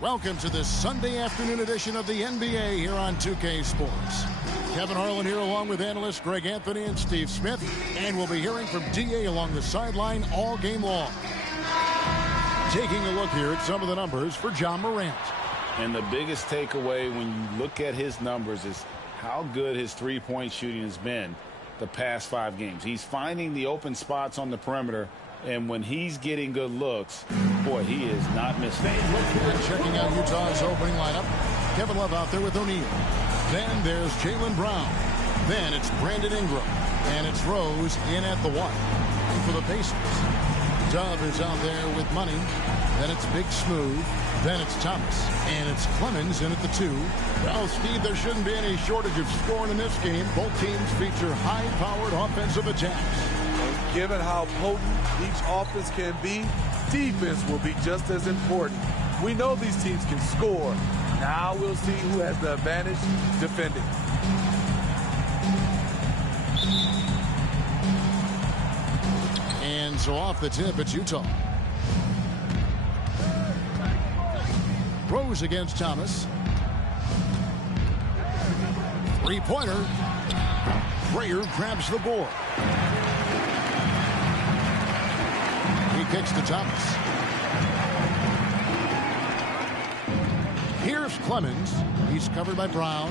Welcome to this Sunday afternoon edition of the NBA here on 2K Sports. Kevin Harlan here along with analysts Greg Anthony and Steve Smith. And we'll be hearing from DA along the sideline all game long. Taking a look here at some of the numbers for Ja Morant. And the biggest takeaway when you look at his numbers is how good his three-point shooting has been the past 5 games. He's finding the open spots on the perimeter. And when he's getting good looks, boy, he is not missing. Checking out Utah's opening lineup. Kevin Love out there with O'Neal. Then there's Jaylen Brown. Then it's Brandon Ingram. And it's Rose in at the 1. And for the Pacers, Dove is out there with Money. Then it's Big Smooth. Then it's Thomas. And it's Clemens in at the 2. Well, Steve, there shouldn't be any shortage of scoring in this game. Both teams feature high-powered offensive attacks. And given how potent each offense can be, defense will be just as important. We know these teams can score. Now we'll see who has the advantage defending. And so off the tip, it's Utah. Rose against Thomas. Three-pointer. Brayer grabs the board. He kicks to Thomas. Here's Clemens. He's covered by Brown.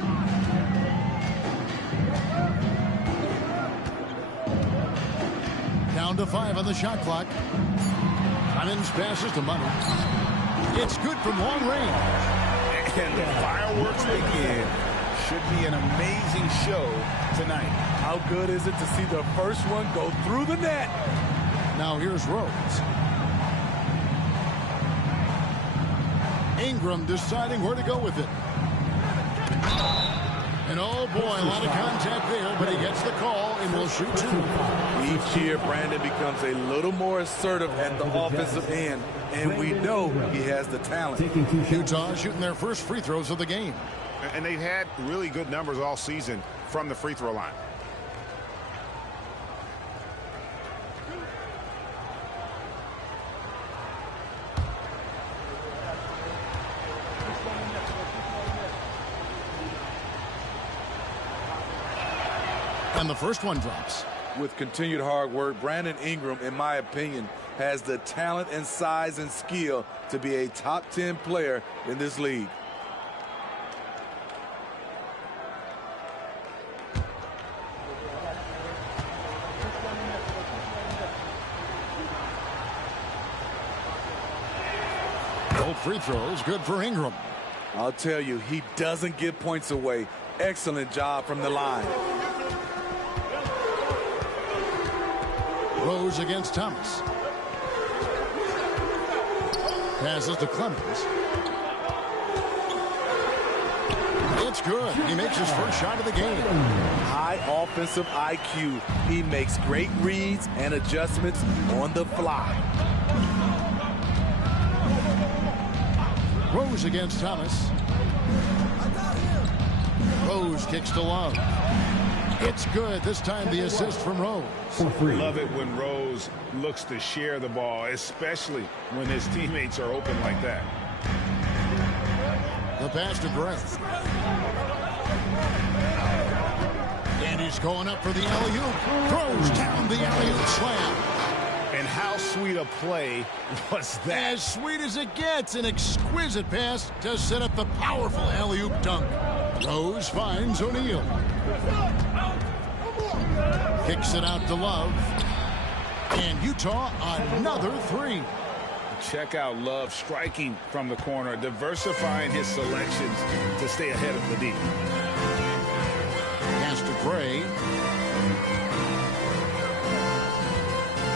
Down to 5 on the shot clock. Clemens passes to Money. It's good from long range. And the fireworks begin. Should be an amazing show tonight. How good is it to see the first one go through the net? Now here's Rose. Ingram deciding where to go with it. And oh boy, a lot of contact there, but he gets the call and will shoot 2. Each year, Brandon becomes a little more assertive at the offensive end, and we know he has the talent. Utah shooting their first free throws of the game. And they've had really good numbers all season from the free throw line. And the first one drops. With continued hard work, Brandon Ingram, in my opinion, has the talent and size and skill to be a top 10 player in this league. Both free throws good for Ingram. I'll tell you, he doesn't give points away. Excellent job from the line. Rose against Thomas. Passes to Clemens. It's good. He makes his first shot of the game. High offensive IQ. He makes great reads and adjustments on the fly. Rose against Thomas. Rose kicks to Love. It's good. This time the assist from Rose. Love it when Rose looks to share the ball, especially when his teammates are open like that. The pass to Gray. And he's going up for the alley-oop. Throws down the alley-oop slam. And how sweet a play was that? As sweet as it gets. An exquisite pass to set up the powerful alley-oop dunk. Rose finds O'Neal. Kicks it out to Love. And Utah another 3. Check out Love striking from the corner, diversifying his selections to stay ahead of the D. Pass to Gray.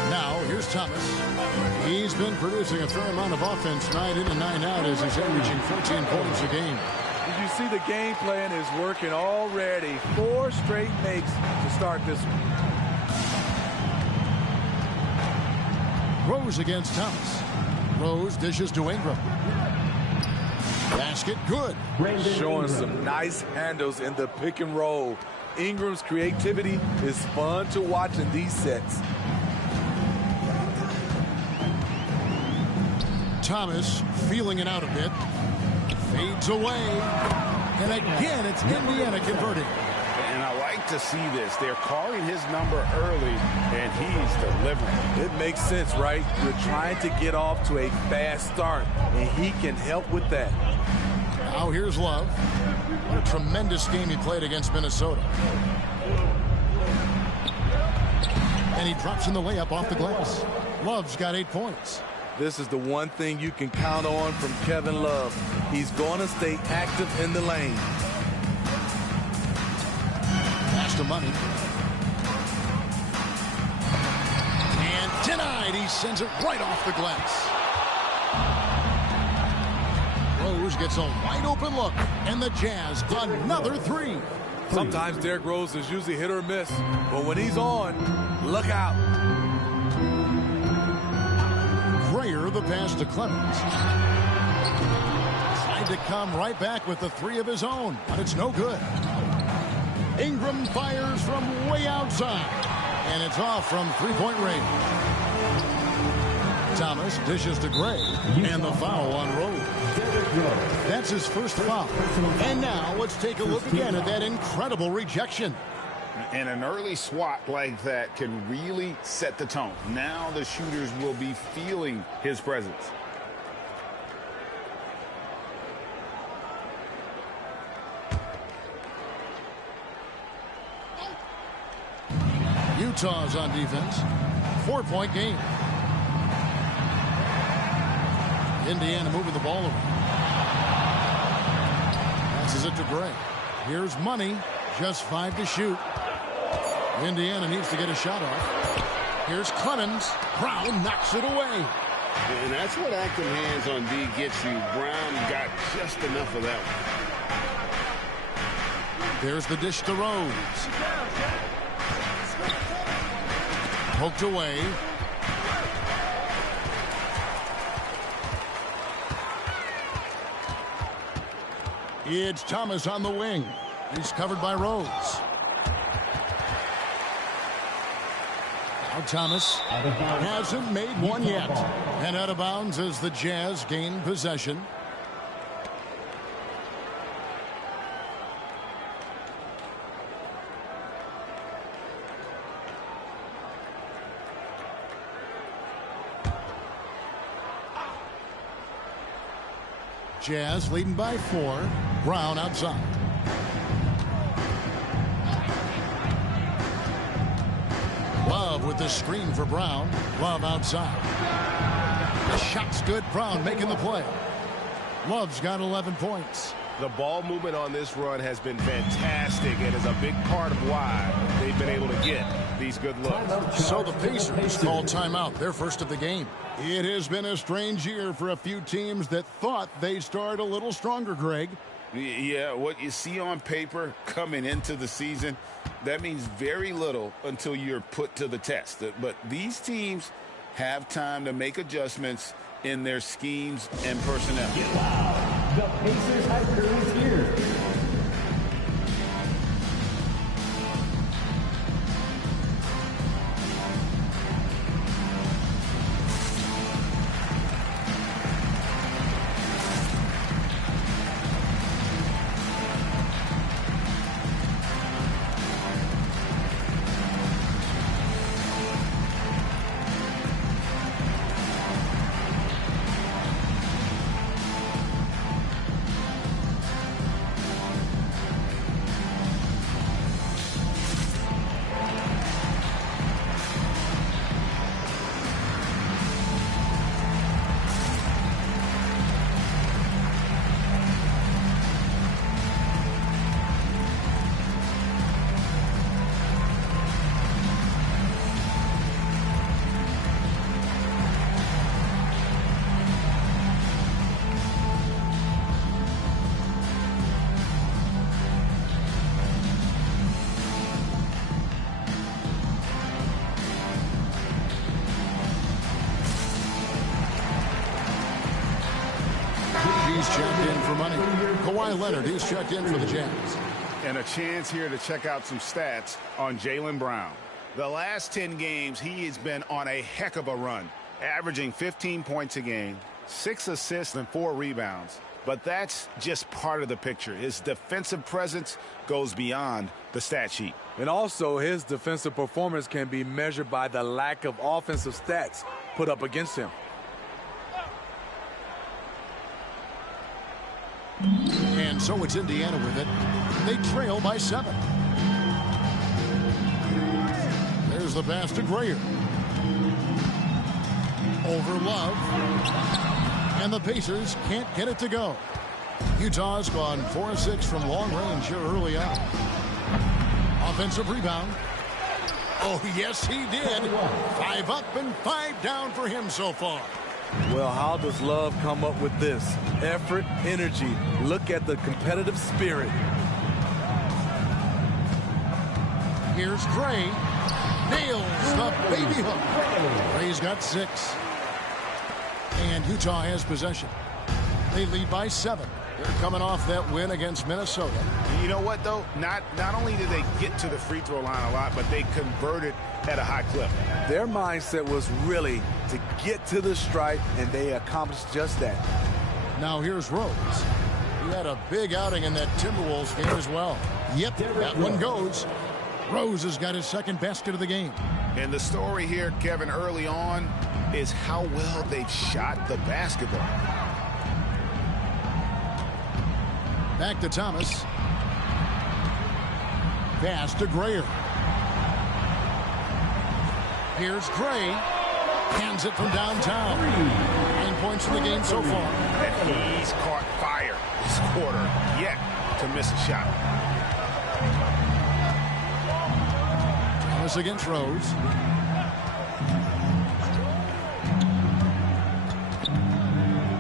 Now here's Thomas. He's been producing a fair amount of offense night in and night out as he's averaging 14 points a game. As you see, the game plan is working already. 4 straight makes to start this one. Rose against Thomas. Rose dishes to Ingram. Basket good. Showing some nice handles in the pick and roll. Ingram's creativity is fun to watch in these sets. Thomas feeling it out a bit. Fades away. And again, it's Indiana converting. And I like to see this. They're calling his number early, and he's delivering. It makes sense, right? You're trying to get off to a fast start, and he can help with that. Now here's Love. What a tremendous game he played against Minnesota. And he drops in the layup off the glass. Love's got 8 points. This is the one thing you can count on from Kevin Love. He's going to stay active in the lane. Pass to Money. And denied. He sends it right off the glass. Rose gets a wide open look. And the Jazz another 3. Sometimes Derrick Rose is usually hit or miss. But when he's on, look out. Grayer, the pass to Clemens. Tried to come right back with the 3 of his own, but it's no good. Ingram fires from way outside, and it's off from 3-point range. Thomas dishes to Gray, and the foul on Rose. That's his first foul. And now let's take a look again at that incredible rejection. And an early swat like that can really set the tone. Now the shooters will be feeling his presence. Utah's on defense. 4-point game. Indiana moving the ball around. Passes it to Gray. Here's Money. Just 5 to shoot. Indiana needs to get a shot off. Here's Clemens. Brown knocks it away. And that's what active hands on D gets you. Brown got just enough of that one. There's the dish to Rose. Poked away. It's Thomas on the wing. He's covered by Rose. Now Thomas hasn't made one yet. And out of bounds as the Jazz gain possession. Jazz leading by 4. Brown outside. Love with the screen for Brown. Love outside. The shot's good. Brown making the play. Love's got 11 points. The ball movement on this run has been fantastic and is a big part of why they've been able to get these good looks. So the Pacers call timeout, their first of the game. It has been a strange year for a few teams that thought they'd start a little stronger, Greg. Yeah, what you see on paper coming into the season, that means very little until you're put to the test. But these teams have time to make adjustments in their schemes and personnel. The Pacers Hyper is here. He's checked in for Money. Kawhi Leonard, he's checked in for the Jazz. And a chance here to check out some stats on Jaylen Brown. The last 10 games, he has been on a heck of a run, averaging 15 points a game, 6 assists and 4 rebounds. but that's just part of the picture. His defensive presence goes beyond the stat sheet. And also, his defensive performance can be measured by the lack of offensive stats put up against him. And so it's Indiana with it. They trail by 7. There's the pass to Grayer. Over Love. And the Pacers can't get it to go. Utah's gone 4-6 from long range here early on. Offensive rebound. Oh, yes, he did. 5 up and 5 down for him so far. Well, how does Love come up with this? Effort, energy. Look at the competitive spirit. Here's Gray. Nails the baby hook. Gray's got 6. And Utah has possession. They lead by 7. They're coming off that win against Minnesota. You know what, though? Not only did they get to the free throw line a lot, but they converted at a high clip. Their mindset was really to get to the stripe, and they accomplished just that. Now here's Rose. He had a big outing in that Timberwolves game as well. Yep, that one goes. Rose has got his second basket of the game. And the story here, Kevin, early on is how well they've shot the basketball. Back to Thomas. Pass to Grayer. Here's Gray. Hands it from downtown. 9 points in the game so far. And he's caught fire this quarter yet to miss a shot. Thomas against Rose.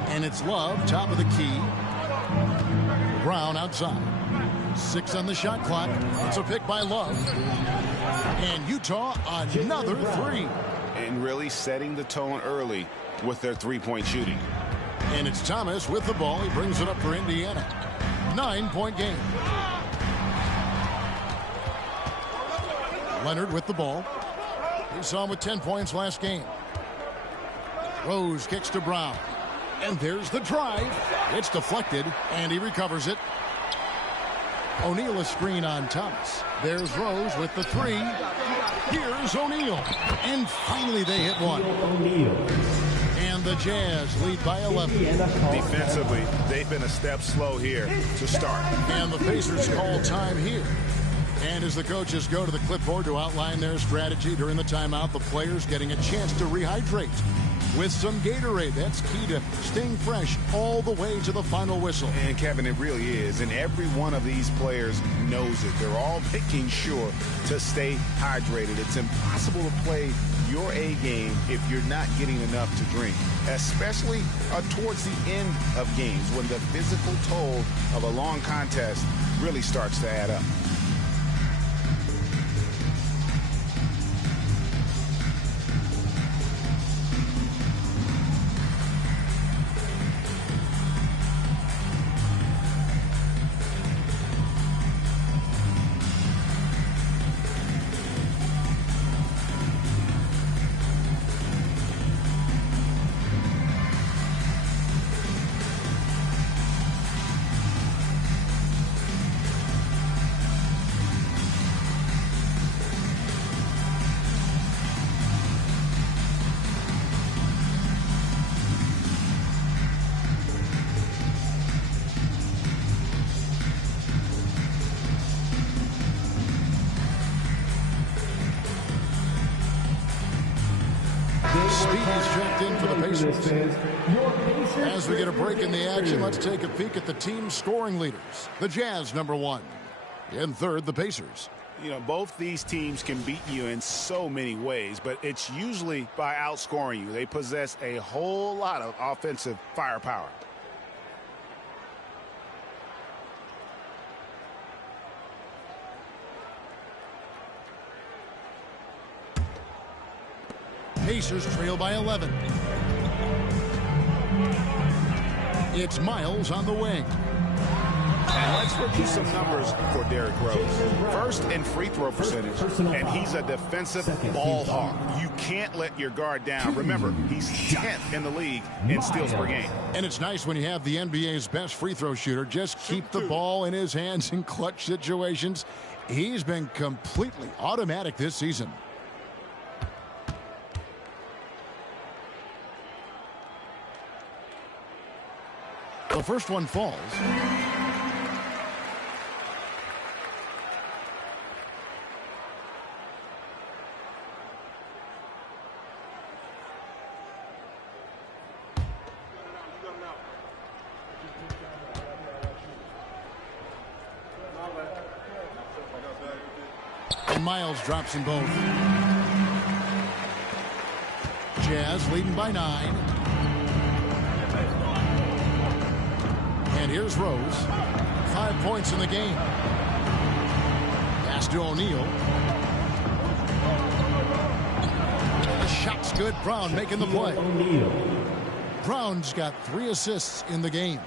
And it's Love, top of the key. Brown outside. 6 on the shot clock. It's a pick by Love. And Utah another 3. And really setting the tone early with their three-point shooting. And it's Thomas with the ball. He brings it up for Indiana. 9-point game. Leonard with the ball. We saw him with 10 points last game. Rose kicks to Brown. And there's the drive. It's deflected, and he recovers it. O'Neal a screen on Thomas. There's Rose with the 3. Here's O'Neal. And finally they hit one. And the Jazz lead by 11. Defensively, they've been a step slow here to start. And the Pacers call time here. And as the coaches go to the clipboard to outline their strategy during the timeout, the players getting a chance to rehydrate with some Gatorade. That's key to staying fresh all the way to the final whistle. And Kevin, it really is. And every one of these players knows it. They're all making sure to stay hydrated. It's impossible to play your A game if you're not getting enough to drink, especially towards the end of games when the physical toll of a long contest really starts to add up. Speed is checked in for the Pacers. As we get a break in the action, let's take a peek at the team's scoring leaders. The Jazz, number 1. In third, the Pacers. You know, both these teams can beat you in so many ways, but it's usually by outscoring you. They possess a whole lot of offensive firepower. Pacers trail by 11. It's Miles on the wing. And let's review some numbers for Derrick Rose. First in free throw percentage, and he's a defensive ball hawk. You can't let your guard down. Remember, he's 10th in the league in steals per game. And it's nice when you have the NBA's best free throw shooter just keep the ball in his hands in clutch situations. He's been completely automatic this season. The first one falls. And Miles drops them both. Jazz leading by 9. And here's Rose. 5 points in the game. Pass to O'Neal. The shot's good. Brown making the play. Brown's got 3 assists in the game.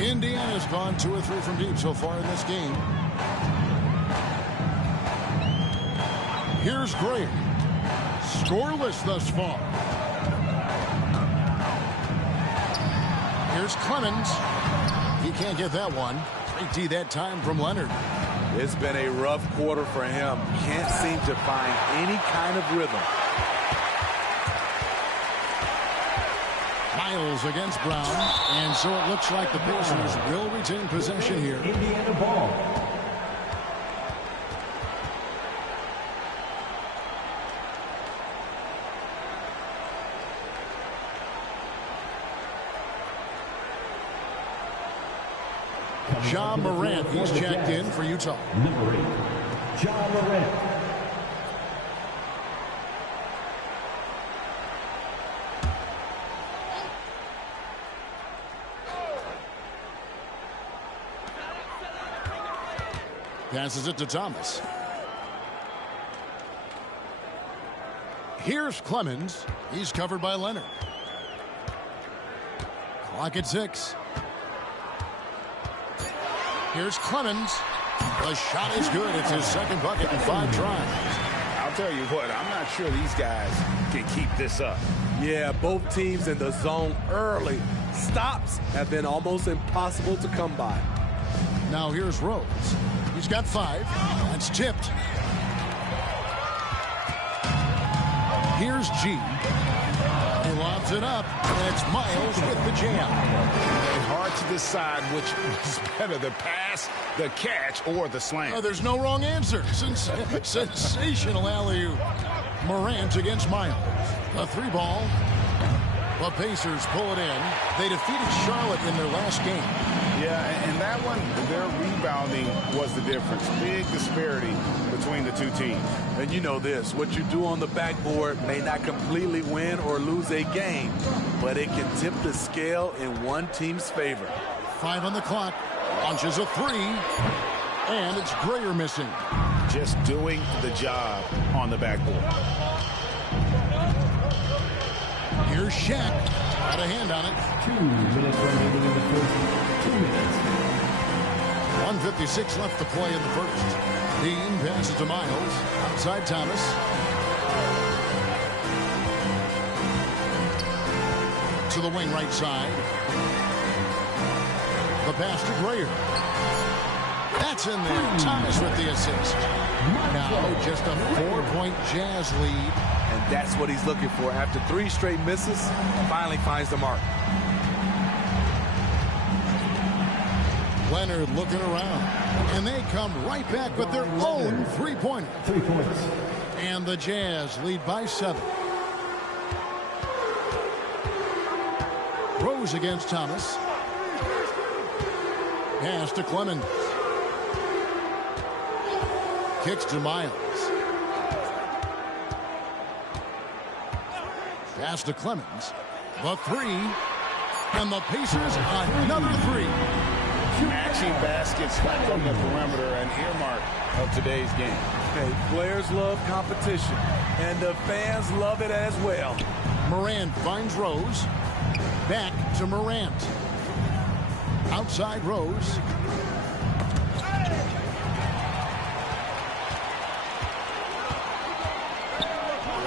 Indiana's gone 2 or 3 from deep so far in this game. Here's Gray. Scoreless thus far. Here's Clemens. He can't get that one. 3D that time from Leonard. It's been a rough quarter for him. Can't seem to find any kind of rhythm. Miles against Brown. And so it looks like the Pacers will retain possession here. Indiana ball. Ja Morant, he's checked in for Utah. Number 8, Ja Morant. Passes it to Thomas. Here's Clemens. He's covered by Leonard. Clock at 6. Here's Clemens. The shot is good. It's his second bucket in 5 tries. I'll tell you what, I'm not sure these guys can keep this up. Yeah, both teams in the zone early. Stops have been almost impossible to come by. Now here's Rose. He's got 5. That's tipped. Here's G. He lobs it up. And it's Miles with the jam. Hard to decide which is better, the pass, the catch, or the slam. There's no wrong answer. Sensational alley-oop. Morant against Miles. A 3-ball. The Pacers pull it in. They defeated Charlotte in their last game. Yeah, and that one, their rebounding was the difference. Big disparity between the two teams. And you know this, what you do on the backboard may not completely win or lose a game, but it can tip the scale in one team's favor. 5 on the clock. Launches a 3. And it's Grayer missing. Just doing the job on the backboard. Here's Shaq. Got a hand on it. 2 minutes remaining in the first. 2 minutes. 1:56 left to play in the first. Dean passes to Miles. Outside Thomas. To the wing right side. The pass to Grayer. That's in there. Thomas with the assist. Now just a 4-point Jazz lead. And that's what he's looking for. After 3 straight misses, finally finds the mark. Leonard looking around. And they come right back with their own 3-pointer. 3 points. And the Jazz lead by 7. Rose against Thomas. Pass to Clemens. Kicks to Miles. Pass to Clemens. The 3. And the Pacers another 3. Matching baskets from the perimeter, an earmark of today's game. Hey, players love competition, and the fans love it as well. Morant finds Rose. Back to Morant. outside Rose.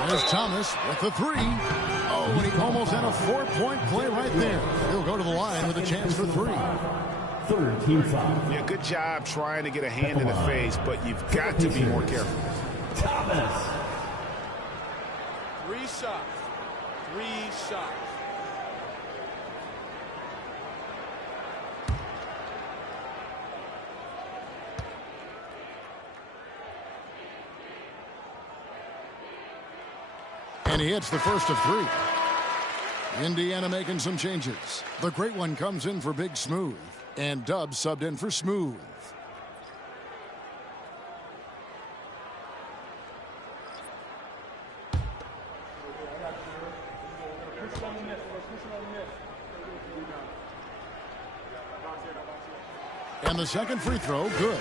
There's Thomas with the three. Oh, and he almost had a 4-point play right there. He'll go to the line with a chance for three. Third team foul. Yeah, good job trying to get a hand in the face, but you've got to be more careful. Thomas. 3 shots. 3 shots. And he hits the first of 3. Indiana making some changes. The great one comes in for Big Smooth. And Dubs subbed in for Smooth. And the second free throw, good.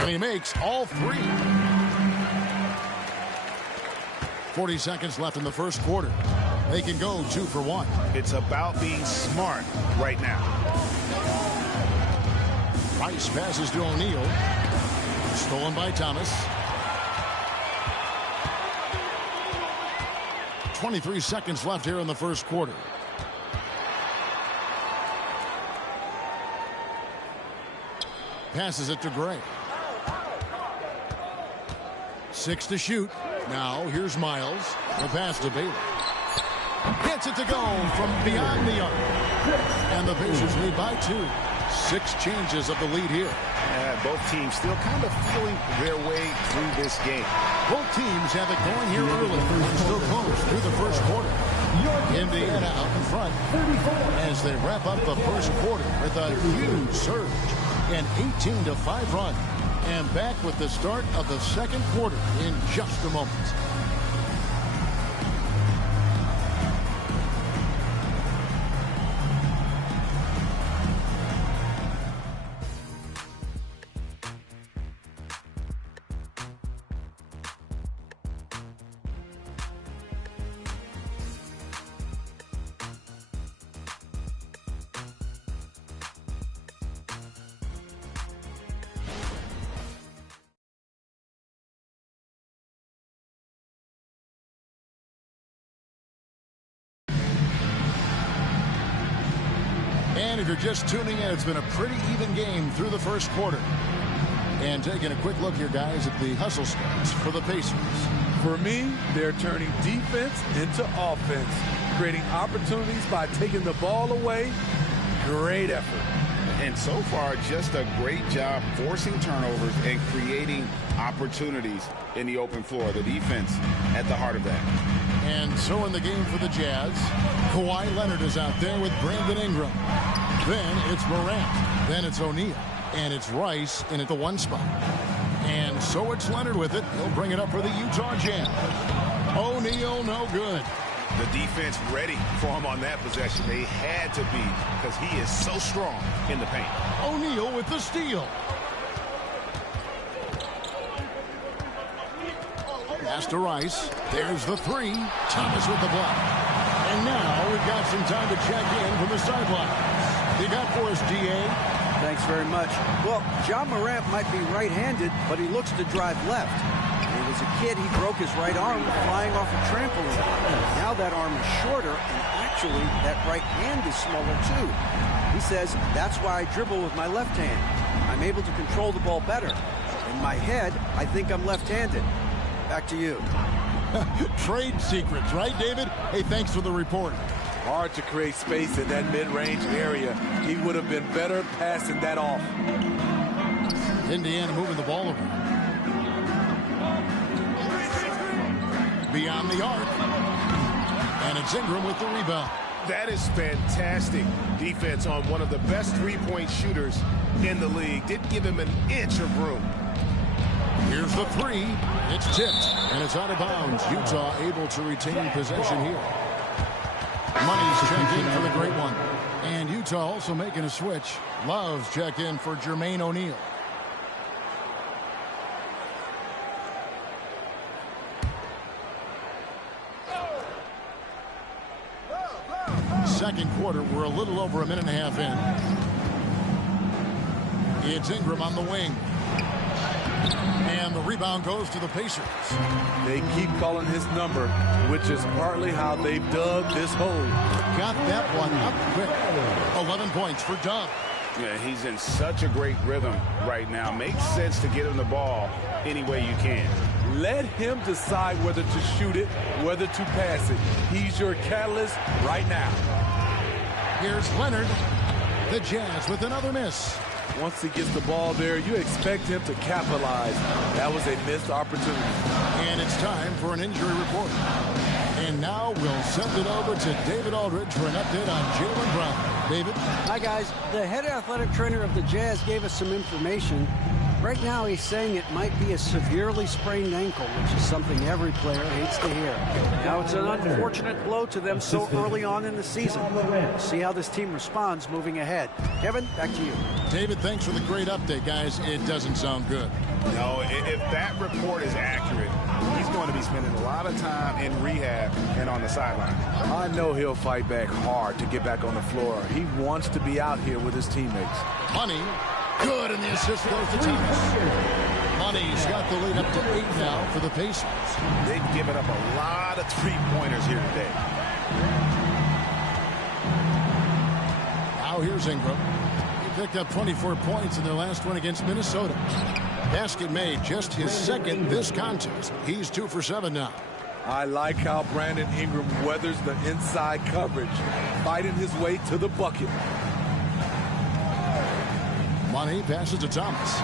And he makes all 3. 40 seconds left in the first quarter. They can go 2 for 1. It's about being smart right now. Rice passes to O'Neal. Stolen by Thomas. 23 seconds left here in the first quarter. Passes it to Gray. 6 to shoot. Now here's Miles. The pass to Baylor. Gets it to go from beyond the arc. And the Pacers lead by 2. 6 changes of the lead here. Both teams still kind of feeling their way through this game. Both teams have it going here early. Still close through the first quarter. Indiana out in front as they wrap up the first quarter with a huge surge. An 18-5 run. And back with the start of the second quarter in just a moment. And if you're just tuning in, it's been a pretty even game through the first quarter. And taking a quick look here, guys, at the hustle stats for the Pacers. For me, they're turning defense into offense, creating opportunities by taking the ball away. Great effort. And so far, just a great job forcing turnovers and creating opportunities in the open floor. The defense at the heart of that. And so in the game for the Jazz, Kawhi Leonard is out there with Brandon Ingram. Then it's Morant. Then it's O'Neal. And it's Rice in at the 1 spot. And so it's Leonard with it. He'll bring it up for the Utah Jazz. O'Neal, no good. The defense ready for him on that possession. They had to be because he is so strong in the paint. O'Neal with the steal. Pass to Rice. There's the 3. Thomas with the block. And now we've got some time to check in from the sidelines. You got for us, D.A.? Thanks very much. Well, Ja Morant might be right-handed, but he looks to drive left. When he was a kid, he broke his right arm flying off a trampoline. Now that arm is shorter, and actually, that right hand is smaller too. He says, that's why I dribble with my left hand. I'm able to control the ball better. In my head, I think I'm left-handed. Back to you. Trade secrets, right, David? Hey, thanks for the report. Hard to create space in that mid-range area. He would have been better passing that off. Indiana moving the ball over. Beyond the arc. And it's Ingram with the rebound. That is fantastic defense on one of the best three-point shooters in the league. Didn't give him an inch of room. Here's the three. It's tipped, and it's out of bounds. Utah able to retain possession here. Money's checked in for the great one. And Utah also making a switch. Love's checked in for Jermaine O'Neal. Second quarter, we're a little over a minute and a half in. It's Ingram on the wing. And the rebound goes to the Pacers. They keep calling his number, which is partly how they've dug this hole. Got that one up quick. 11 points for Dub. Yeah, he's in such a great rhythm right now. Makes sense to get him the ball any way you can. Let him decide whether to shoot it, whether to pass it. He's your catalyst right now. Here's Leonard. The Jazz with another miss. Once he gets the ball there, you expect him to capitalize. That was a missed opportunity. And it's time for an injury report. And now we'll send it over to David Aldridge for an update on Jaylen Brown. David? Hi, guys. The head athletic trainer of the Jazz gave us some information. Right now, he's saying it might be a severely sprained ankle, which is something every player hates to hear. Now, it's an unfortunate blow to them so early on in the season. We'll see how this team responds moving ahead. Kevin, back to you. David, thanks for the great update, guys. It doesn't sound good. No, if that report is accurate, he's going to be spending a lot of time in rehab and on the sideline. I know he'll fight back hard to get back on the floor. He wants to be out here with his teammates. Money. Good, and the assist goes to Thomas. Money's got the lead up to 8 now for the Pacers. They've given up a lot of three-pointers here today. Now here's Ingram. He picked up 24 points in their last one against Minnesota. Basket made, just his second this contest. He's 2 for 7 now. I like how Brandon Ingram weathers the inside coverage, fighting his way to the bucket. Money passes to Thomas.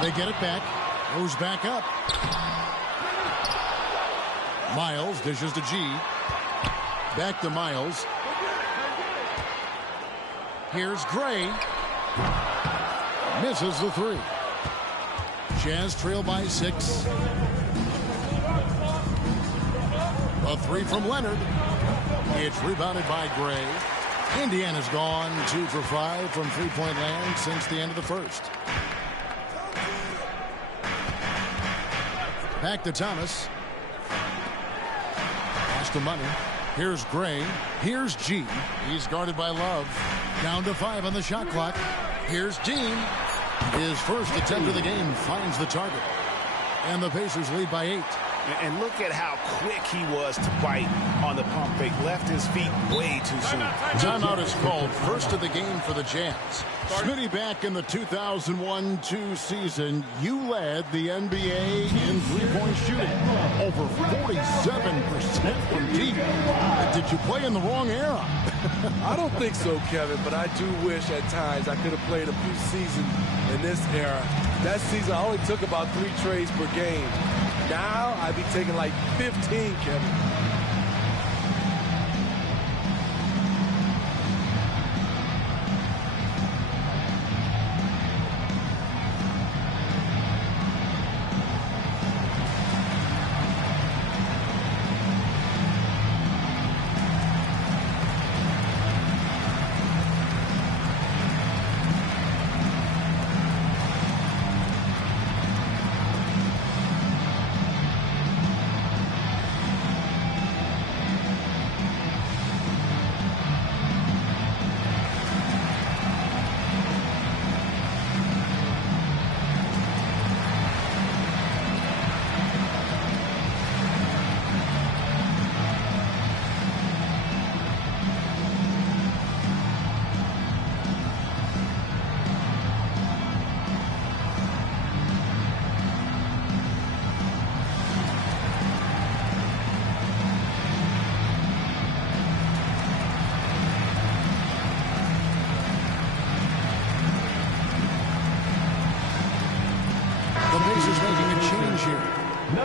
They get it back. Goes back up. Miles dishes to G. Back to Miles. Here's Gray. Misses the three. Jazz trail by 6. A three from Leonard. It's rebounded by Gray. Indiana's gone 2 for 5 from three-point land since the end of the first. Back to Thomas. Pass to Money. Here's Gray. Here's G. He's guarded by Love. Down to 5 on the shot clock. Here's Dean. His first attempt of the game finds the target. And the Pacers lead by 8. And look at how quick he was to bite on the pump fake. Left his feet way too soon. Timeout is called. First of the game for the Jazz. Smitty, back in the 2001-2 season, you led the NBA in three-point shooting. Over 47% from deep. Did you play in the wrong era? I don't think so, Kevin, but I do wish at times I could have played a few seasons in this era. That season, I only took about 3 trades per game. Now, I'd be taking like 15, Kevin.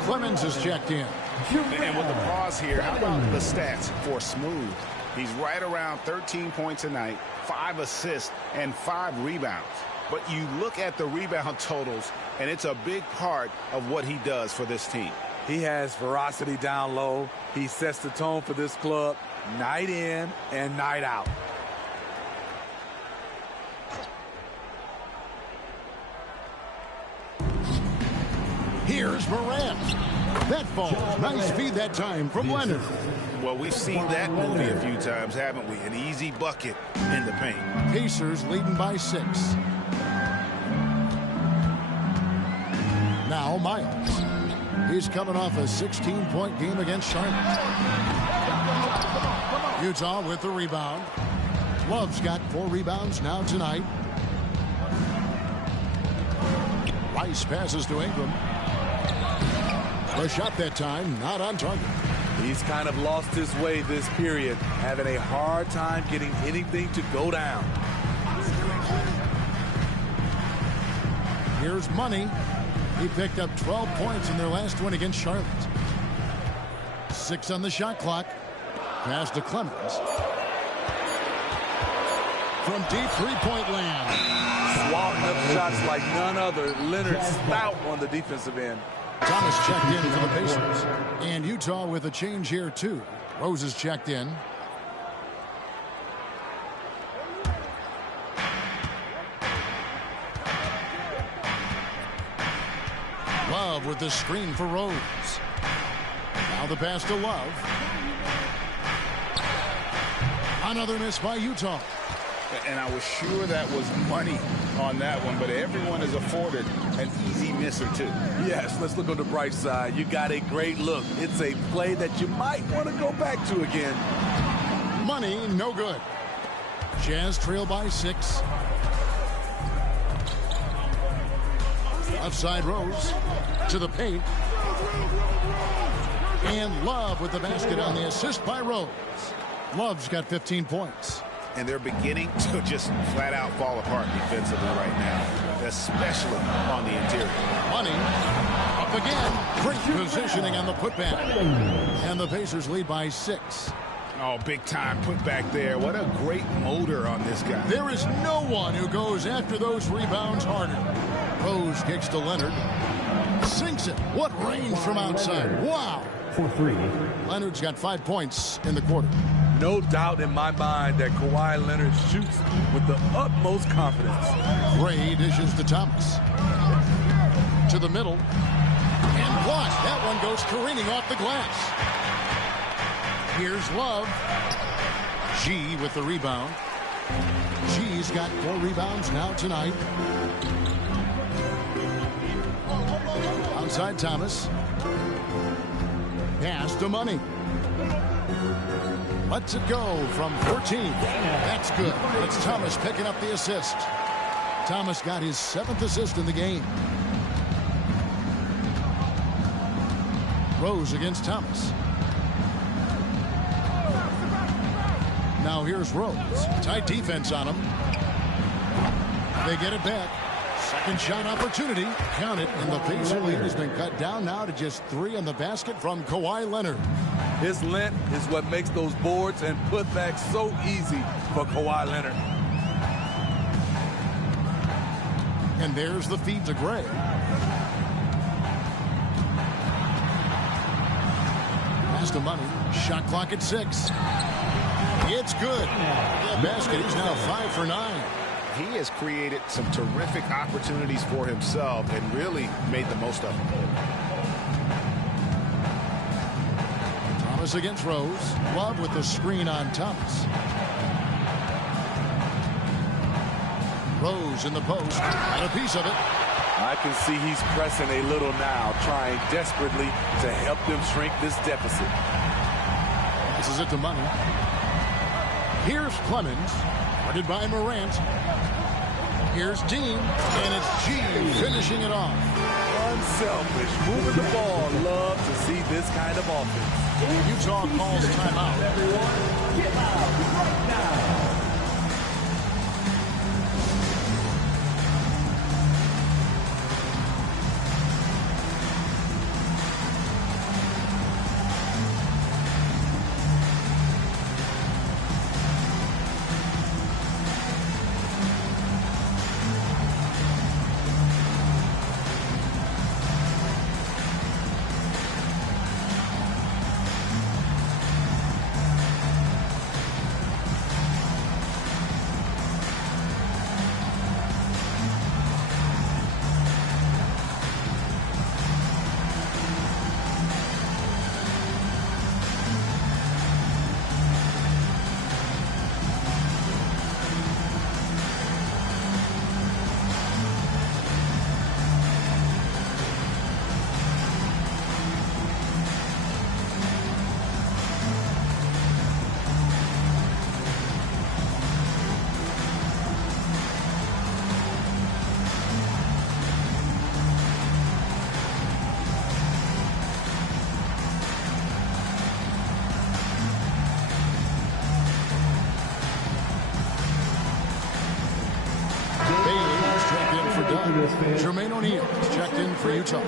Clemens is checked in. And with the pause here, how about the stats for Smooth? He's right around 13 points a night, 5 assists, and 5 rebounds. but you look at the rebound totals, and it's a big part of what he does for this team. He has ferocity down low. He sets the tone for this club night in and night out. Here's Morant. That falls. Nice feed that time from Leonard. Well, we've seen that movie a few times, haven't we? An easy bucket in the paint. Pacers leading by 6. Now Miles. He's coming off a 16-point game against Charlotte. Utah with the rebound. Love's got 4 rebounds now tonight. Rice passes to Ingram. The shot that time, not on target. He's kind of lost his way this period, having a hard time getting anything to go down. Here's Money. He picked up 12 points in their last win against Charlotte. 6 on the shot clock. Pass to Clemens. From deep three-point land. Swatting up shots like none other. Leonard stout on the defensive end. Thomas checked in for the Pacers. And Utah with a change here, too. Rose is checked in. Love with the screen for Rose. Now the pass to Love. Another miss by Utah. And I was sure that was money on that one, but everyone is afforded an easy miss or two. Yes, let's look on the bright side. You got a great look. It's a play that you might want to go back to again. Money, no good. Jazz trail by 6. Outside Rose to the paint. And Love with the basket on the assist by Rose. Love's got 15 points. And they're beginning to just flat out fall apart defensively right now, especially on the interior. Money up again. Great positioning on the putback. And the Pacers lead by 6. Oh, big time put back there. What a great motor on this guy. There is no one who goes after those rebounds harder. Rose kicks to Leonard. Sinks it. What range from outside. Wow. For 3. Leonard's got 5 points in the quarter. No doubt in my mind that Kawhi Leonard shoots with the utmost confidence. Gray dishes to Thomas. To the middle. And blocked. That one goes careening off the glass. Here's Love. G with the rebound. G's got 4 rebounds now tonight. Outside Thomas. Pass to Money. Lets it go from 14. That's good. It's Thomas picking up the assist. Thomas got his 7th assist in the game. Rose against Thomas. Now here's Rose. Tight defense on him. They get it back. Second shot opportunity. Count it. And the Pacer lead has been cut down now to just 3 on the basket from Kawhi Leonard. His length is what makes those boards and putbacks so easy for Kawhi Leonard. And there's the feed to Gray. Pass to Money. Shot clock at 6. It's good. That basket, he's now 5 for 9. He has created some terrific opportunities for himself and really made the most of them. Thomas against Rose. Love with the screen on Thomas. Rose in the post. Got a piece of it. I can see he's pressing a little now, trying desperately to help them shrink this deficit. This is it to Money. Here's Clemens. Guarded by Morant. Here's Dean. And it's G finishing it off. Unselfish. Moving the ball. Love to see this kind of offense. Utah calls timeout. Everyone, get out right now. Jermaine O'Neal is checked in for Utah.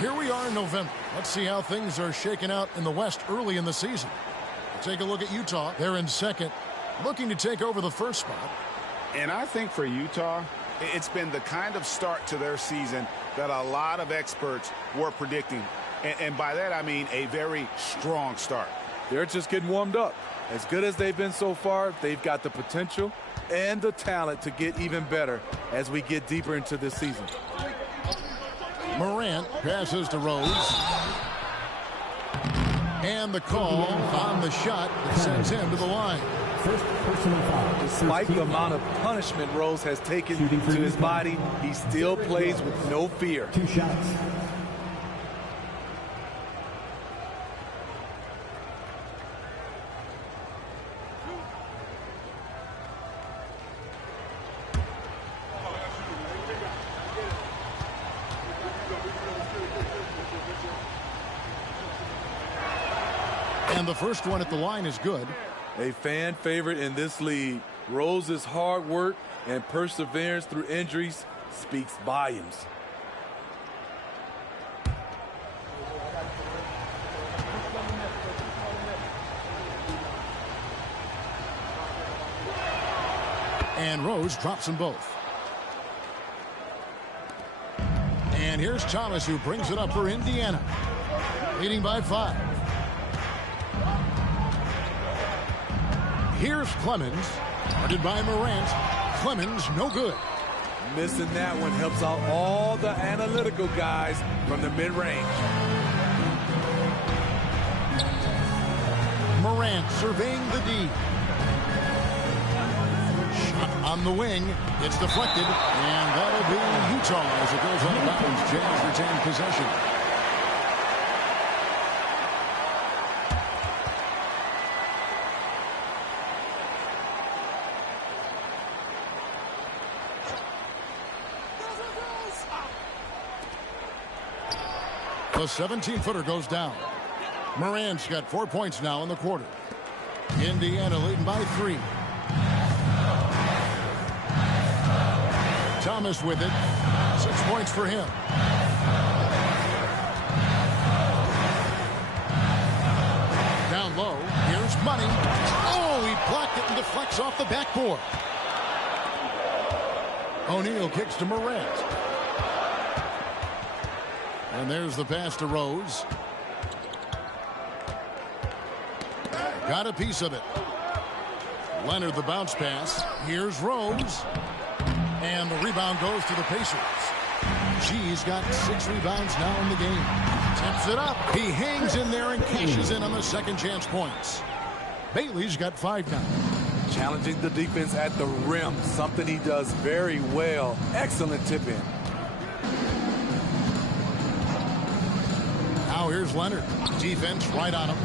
Here we are in November. Let's see how things are shaking out in the West early in the season. We'll take a look at Utah. They're in second, looking to take over the first spot. And I think for Utah, it's been the kind of start to their season that a lot of experts were predicting. And by that, I mean a very strong start. They're just getting warmed up. As good as they've been so far, they've got the potential and the talent to get even better as we get deeper into this season. Morant passes to Rose. And the call on the shot that sends him to the line. First personal foul. Despite the amount of punishment Rose has taken to his body, he still plays with no fear. 2 shots. And the first one at the line is good. A fan favorite in this league. Rose's hard work and perseverance through injuries speaks volumes. And Rose drops them both. And here's Thomas, who brings it up for Indiana, leading by 5. Here's Clemens, guarded by Morant. Clemens, no good. Missing that one helps out all the analytical guys from the mid-range. Morant surveying the D. Shot on the wing. It's deflected, and that'll be Utah as it goes out of bounds. Jazz retain possession. The 17-footer goes down. Morant's got 4 points now in the quarter. Indiana leading by 3. Thomas with it. 6 points for him. Down low. Here's Money. Oh, he blocked it and deflects off the backboard. O'Neal kicks to Morant. And there's the pass to Rose. Got a piece of it. Leonard, the bounce pass. Here's Rose. And the rebound goes to the Pacers. She's got 6 rebounds now in the game. Tips it up. He hangs in there and cashes in on the second chance points. Bailey's got 5 now. Challenging the defense at the rim, something he does very well. Excellent tip in. Now here's Leonard. Defense right on him.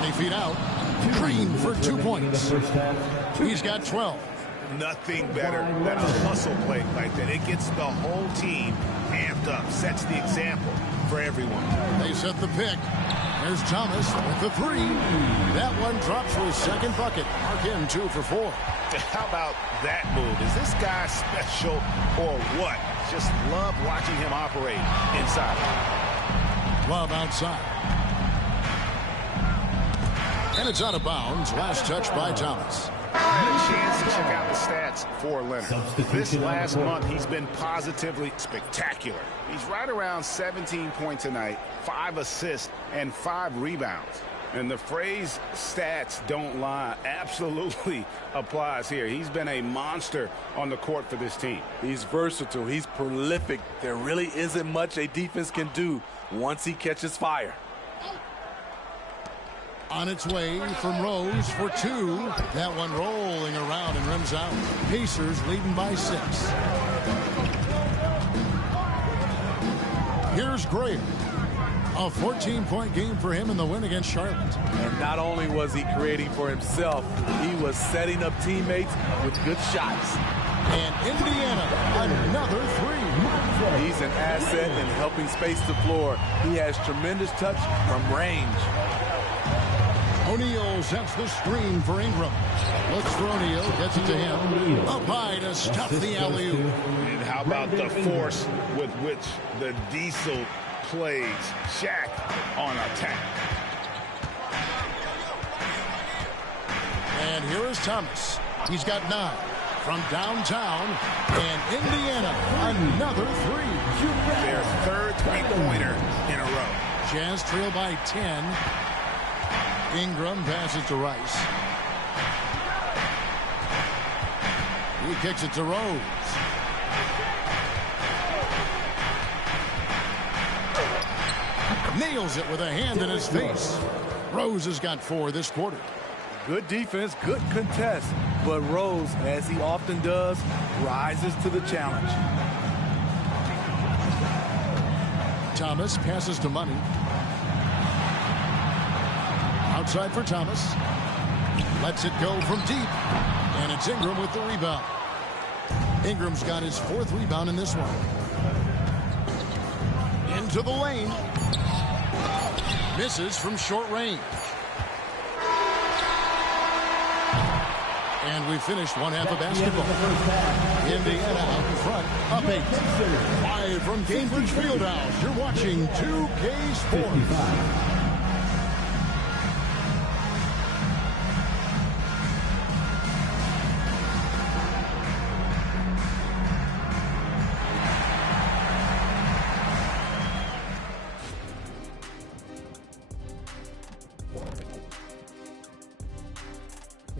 20 feet out. Green for 2 points. He's got 12. Nothing better than a hustle play like that. It gets the whole team amped up, sets the example for everyone. They set the pick. There's Thomas with the 3. That one drops for his second bucket. Mark him 2 for 4. How about that move? Is this guy special or what? Just love watching him operate inside. Love outside. And it's out of bounds. Last touch by Thomas. I had a chance to check out the stats for Leonard. This last month, he's been positively spectacular. He's right around 17 points a night, 5 assists, and 5 rebounds. And the phrase stats don't lie absolutely applies here. He's been a monster on the court for this team. He's versatile. He's prolific. There really isn't much a defense can do once he catches fire. On its way from Rose for 2. That one rolling around and rims out. Pacers leading by 6. Here's Gray. A 14-point game for him in the win against Charlotte. And not only was he creating for himself, he was setting up teammates with good shots. And Indiana, another 3. He's an asset in helping space the floor. He has tremendous touch from range. O'Neal sets the screen for Ingram. Looks for O'Neal, gets it to him. Up high to stop the alley-oop. And how about the force with which the Diesel plays Shaq on attack? And here is Thomas. He's got 9 from downtown. And Indiana, another 3. Their third three-pointer in a row. Jazz trail by 10. Ingram passes to Rice. He kicks it to Rose. Nails it with a hand in his face. Rose has got 4 this quarter. Good defense, good contest. But Rose, as he often does, rises to the challenge. Thomas passes to Money. Outside for Thomas. Lets it go from deep. And it's Ingram with the rebound. Ingram's got his 4th rebound in this one. Into the lane. Misses from short range. And we finished one half of basketball. Indiana out in front, up 8. Live from Cambridge Fieldhouse, you're watching 2K Sports.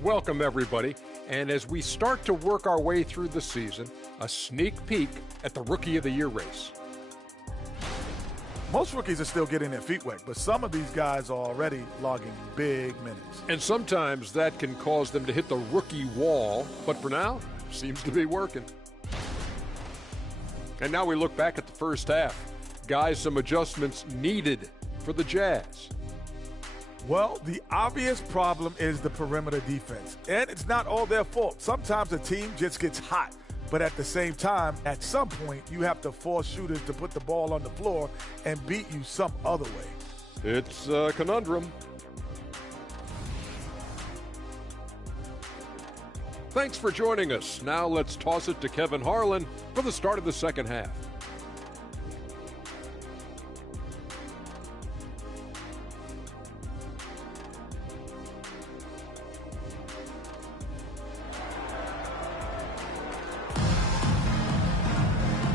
Welcome, everybody. And as we start to work our way through the season, a sneak peek at the Rookie of the Year race. Most rookies are still getting their feet wet, but some of these guys are already logging big minutes. And sometimes that can cause them to hit the rookie wall, but for now, seems to be working. And now we look back at the first half. Guys, some adjustments needed for the Jazz. Well, the obvious problem is the perimeter defense, and it's not all their fault. Sometimes a team just gets hot, but at the same time, at some point, you have to force shooters to put the ball on the floor and beat you some other way. It's a conundrum. Thanks for joining us. Now let's toss it to Kevin Harlan for the start of the second half.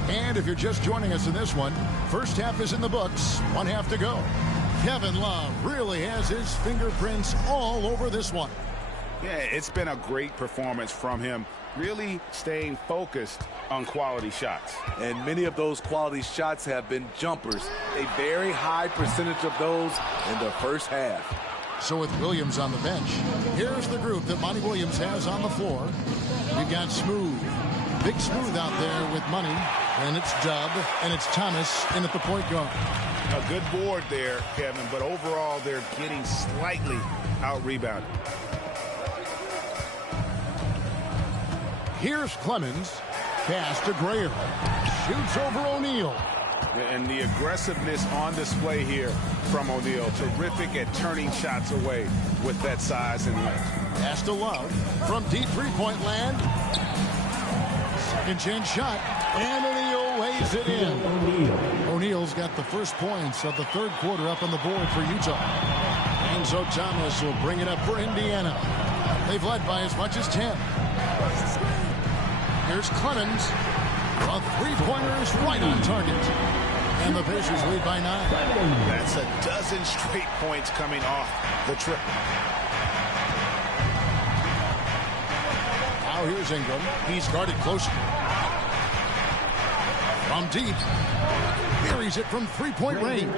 And if you're just joining us in this one, first half is in the books, one half to go. Kevin Love really has his fingerprints all over this one. Yeah, it's been a great performance from him, really staying focused on quality shots. And many of those quality shots have been jumpers. A very high percentage of those in the first half. So with Williams on the bench, here's the group that Monty Williams has on the floor. We've got Smooth. Big Smooth out there with Money. And it's Dub, and it's Thomas in at the point guard. A good board there, Kevin, but overall they're getting slightly out-rebounded. Here's Clemens. Pass to Grayer. Shoots over O'Neal. And the aggressiveness on display here from O'Neal. Terrific at turning shots away with that size and length. Pass to Love from deep three-point land. Second chance shot. And O'Neal lays it in. O'Neal's got the first points of the third quarter up on the board for Utah. And so Thomas will bring it up for Indiana. They've led by as much as 10. Here's Clemens. A three-pointer is right on target. And the Pacers lead by 9. That's a dozen straight points coming off the trip. Now here's Ingram. He's guarded closely. From deep. Buries it from three-point range.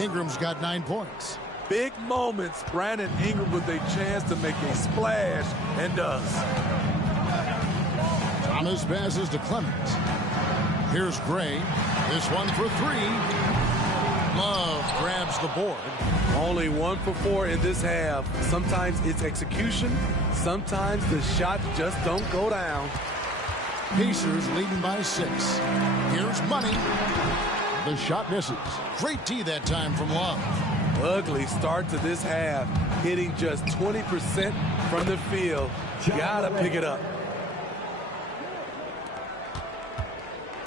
Ingram's got 9 points. Big moments. Brandon Ingram with a chance to make a splash, and does. Thomas passes to Clemens. Here's Gray. This one for 3. Love grabs the board. Only 1 for 4 in this half. Sometimes it's execution. Sometimes the shots just don't go down. Pacers leading by 6. Here's Money. The shot misses. Great D that time from Love. Ugly start to this half, hitting just 20% from the field. Gotta pick it up.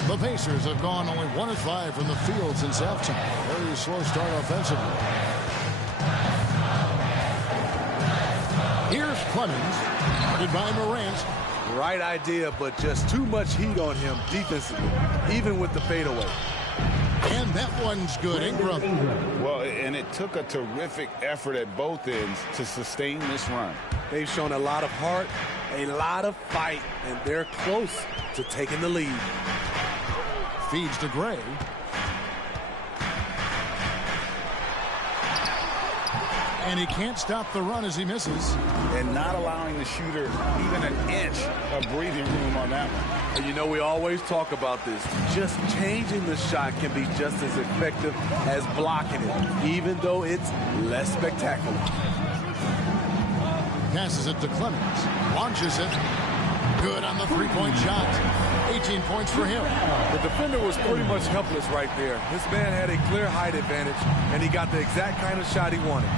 The Pacers have gone only 1 of 5 from the field since halftime. Very slow start offensively. Here's Clemens, guarded by Morant. Right idea, but just too much heat on him defensively, even with the fadeaway. And that one's good. Ingram. Well, and it took a terrific effort at both ends to sustain this run. They've shown a lot of heart, a lot of fight, and they're close to taking the lead. Feeds to Gray. And he can't stop the run as he misses. And not allowing the shooter even an inch of breathing room on that one. And you know, we always talk about this. Just changing the shot can be just as effective as blocking it, even though it's less spectacular. Passes it to Clemens. Launches it. Good on the three-point shot. 18 points for him. The defender was pretty much helpless right there. This man had a clear height advantage, and he got the exact kind of shot he wanted.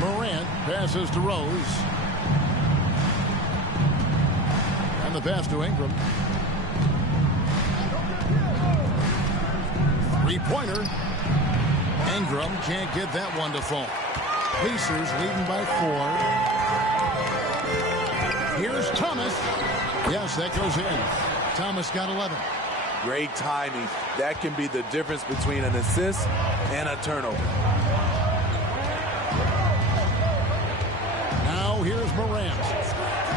Morant passes to Rose. And the pass to Ingram. Three-pointer. Ingram can't get that one to fall. Pacers leading by 4. Here's Thomas. Yes, that goes in. Thomas got 11. Great timing. That can be the difference between an assist and a turnover. Now here's Morant.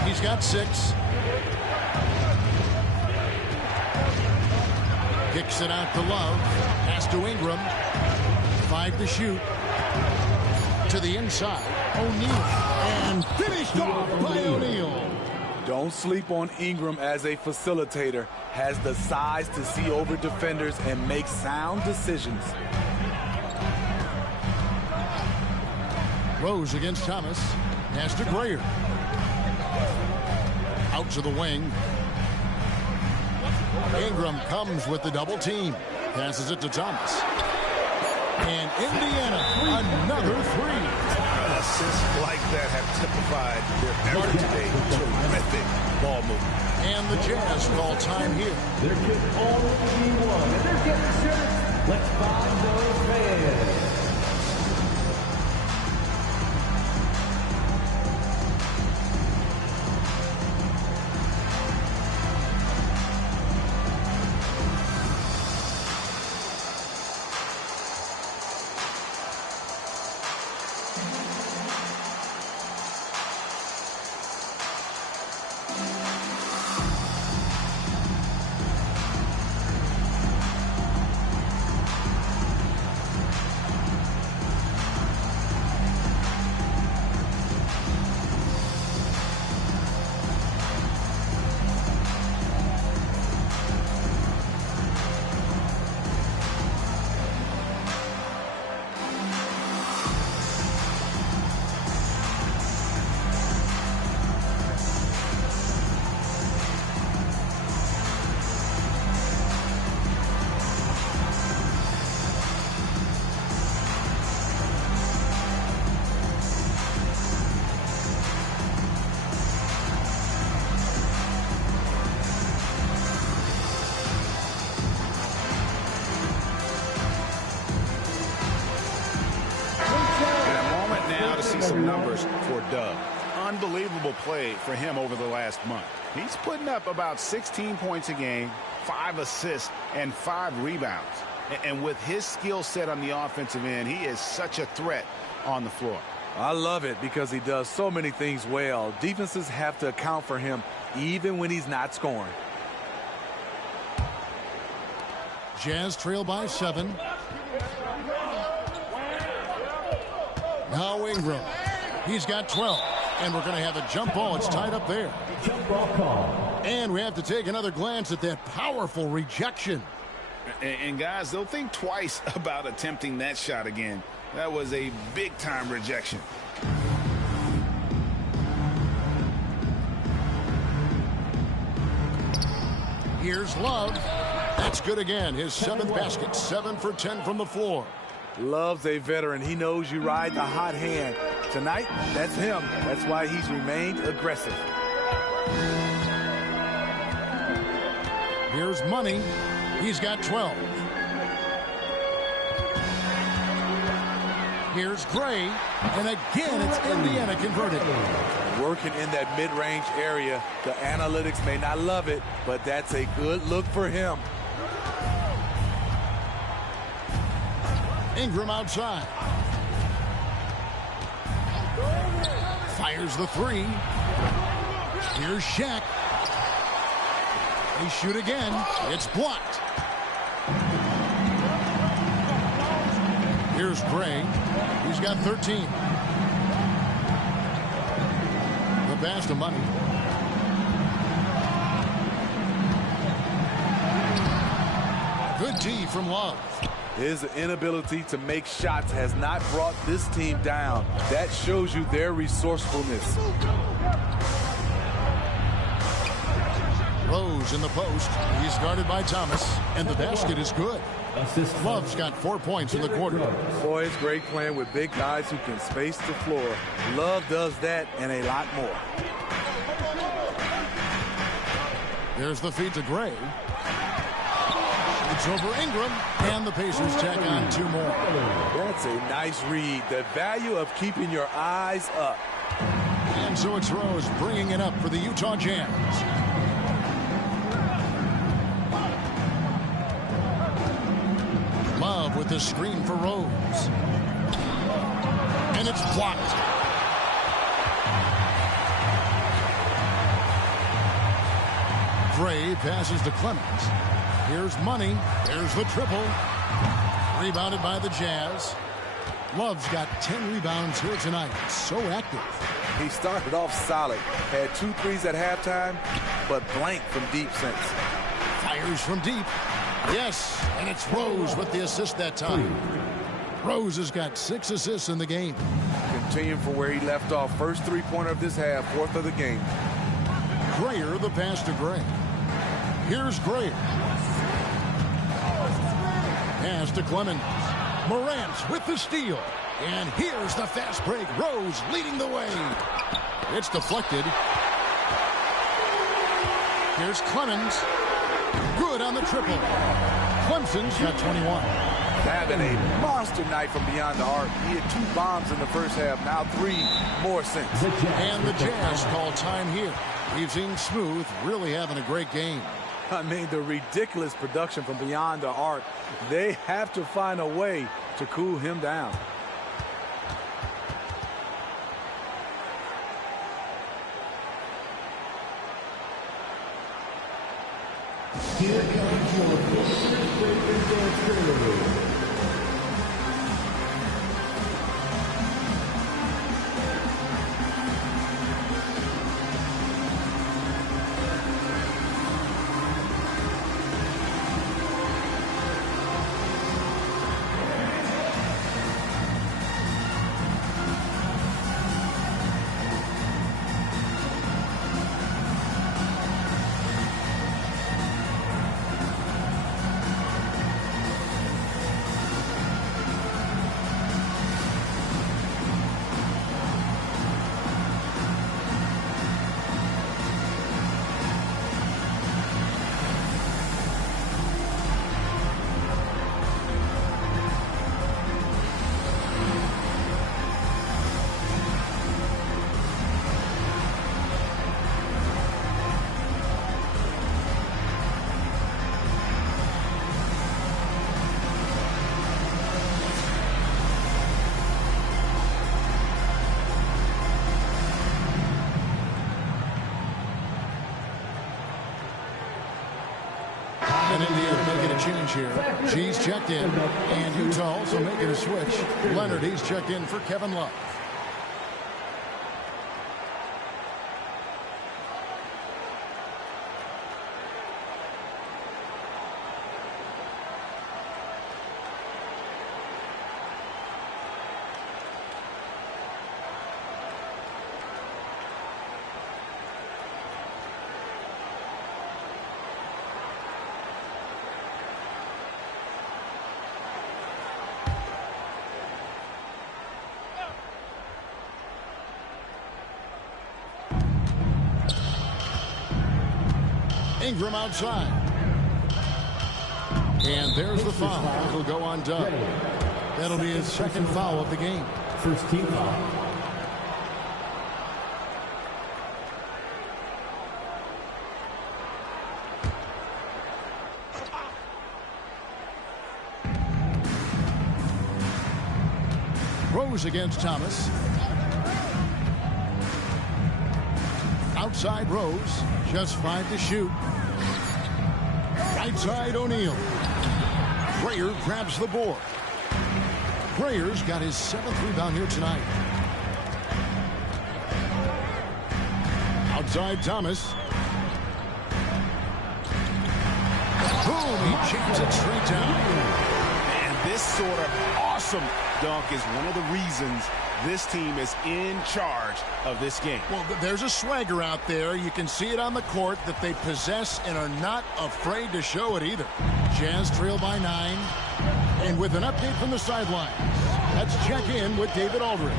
He's got 6. Kicks it out to Love. Pass to Ingram. 5 to shoot. To the inside. O'Neal. And finished off by O'Neal. Don't sleep on Ingram as a facilitator. Has the size to see over defenders and make sound decisions. Rose against Thomas. Pass to Grayer. Out to the wing. Ingram comes with the double team. Passes it to Thomas. And Indiana, another 3. Assists like that have typified their effort today. Terrific ball movement. And the Jazz call time here. They're getting all G1, and they're getting set. Let's find those fans. Some numbers for Doug. Unbelievable play for him over the last month. He's putting up about 16 points a game, 5 assists, and 5 rebounds. And with his skill set on the offensive end, he is such a threat on the floor. I love it because he does so many things well. Defenses have to account for him even when he's not scoring. Jazz trail by 7. Now Ingram. He's got 12. And we're going to have a jump ball. It's tied up there. Jump ball call. And we have to take another glance at that powerful rejection. And guys, they'll think twice about attempting that shot again. That was a big-time rejection. Here's Love. That's good again. His 7th basket. 7 for 10 from the floor. Love's a veteran. He knows you ride the hot hand. Tonight, that's him. That's why he's remained aggressive. Here's Money. He's got 12. Here's Gray. And again, it's Indiana converted. Working in that mid-range area. The analytics may not love it, but that's a good look for him. Ingram outside. Fires the three. Here's Shaq. They shoot again. It's blocked. Here's Gray. He's got 13. The pass to Money. Good D from Love. His inability to make shots has not brought this team down. That shows you their resourcefulness. Rose in the post. He's guarded by Thomas, and the basket is good. Love's got 4 points in the quarter. Boy, it's great playing with big guys who can space the floor. Love does that and a lot more. There's the feed to Gray. It's over Ingram, and the Pacers tack on 2 more. That's a nice read. The value of keeping your eyes up. And so it's Rose bringing it up for the Utah Jazz. Love with the screen for Rose. And it's blocked. Gray passes to Clemens. Here's Money. There's the triple. Rebounded by the Jazz. Love's got 10 rebounds here tonight. So active. He started off solid. Had 2 threes at halftime, but blank from deep since. Fires from deep. Yes, and it's Rose with the assist that time. Rose has got 6 assists in the game. Continuing from where he left off. First 3-pointer of this half, 4th of the game. Grayer, the pass to Gray. Here's Grayer. Pass to Clemens. Morant with the steal. And here's the fast break. Rose leading the way. It's deflected. Here's Clemens. Good on the triple. Clemson's got 21. Having a monster night from beyond the arc. He had 2 bombs in the first half. Now 3 more since. And the Jazz call time here. We've seen Smooth really having a great game. I mean, the ridiculous production from beyond the arc. They have to find a way to cool him down. Here comes your Pacers Breakers Dancer. And Indiana making a change here. G's checked in. And Utah also making a switch. Leonard, he's checked in for Kevin Love. Ingram outside. And there's the foul. It'll go on Doug. That'll be his second foul of the game. First team foul. Rose against Thomas. Outside Rose. Just 5 to shoot. Right side O'Neal. Grayer grabs the board. Grayer's got his 7th rebound here tonight. Outside Thomas. Boom! He jams it straight down. And this sort of awesome dunk is one of the reasons this team is in charge of this game. Well, there's a swagger out there. You can see it on the court that they possess and are not afraid to show it either. Jazz trail by 9. And with an update from the sidelines, let's check in with David Aldridge.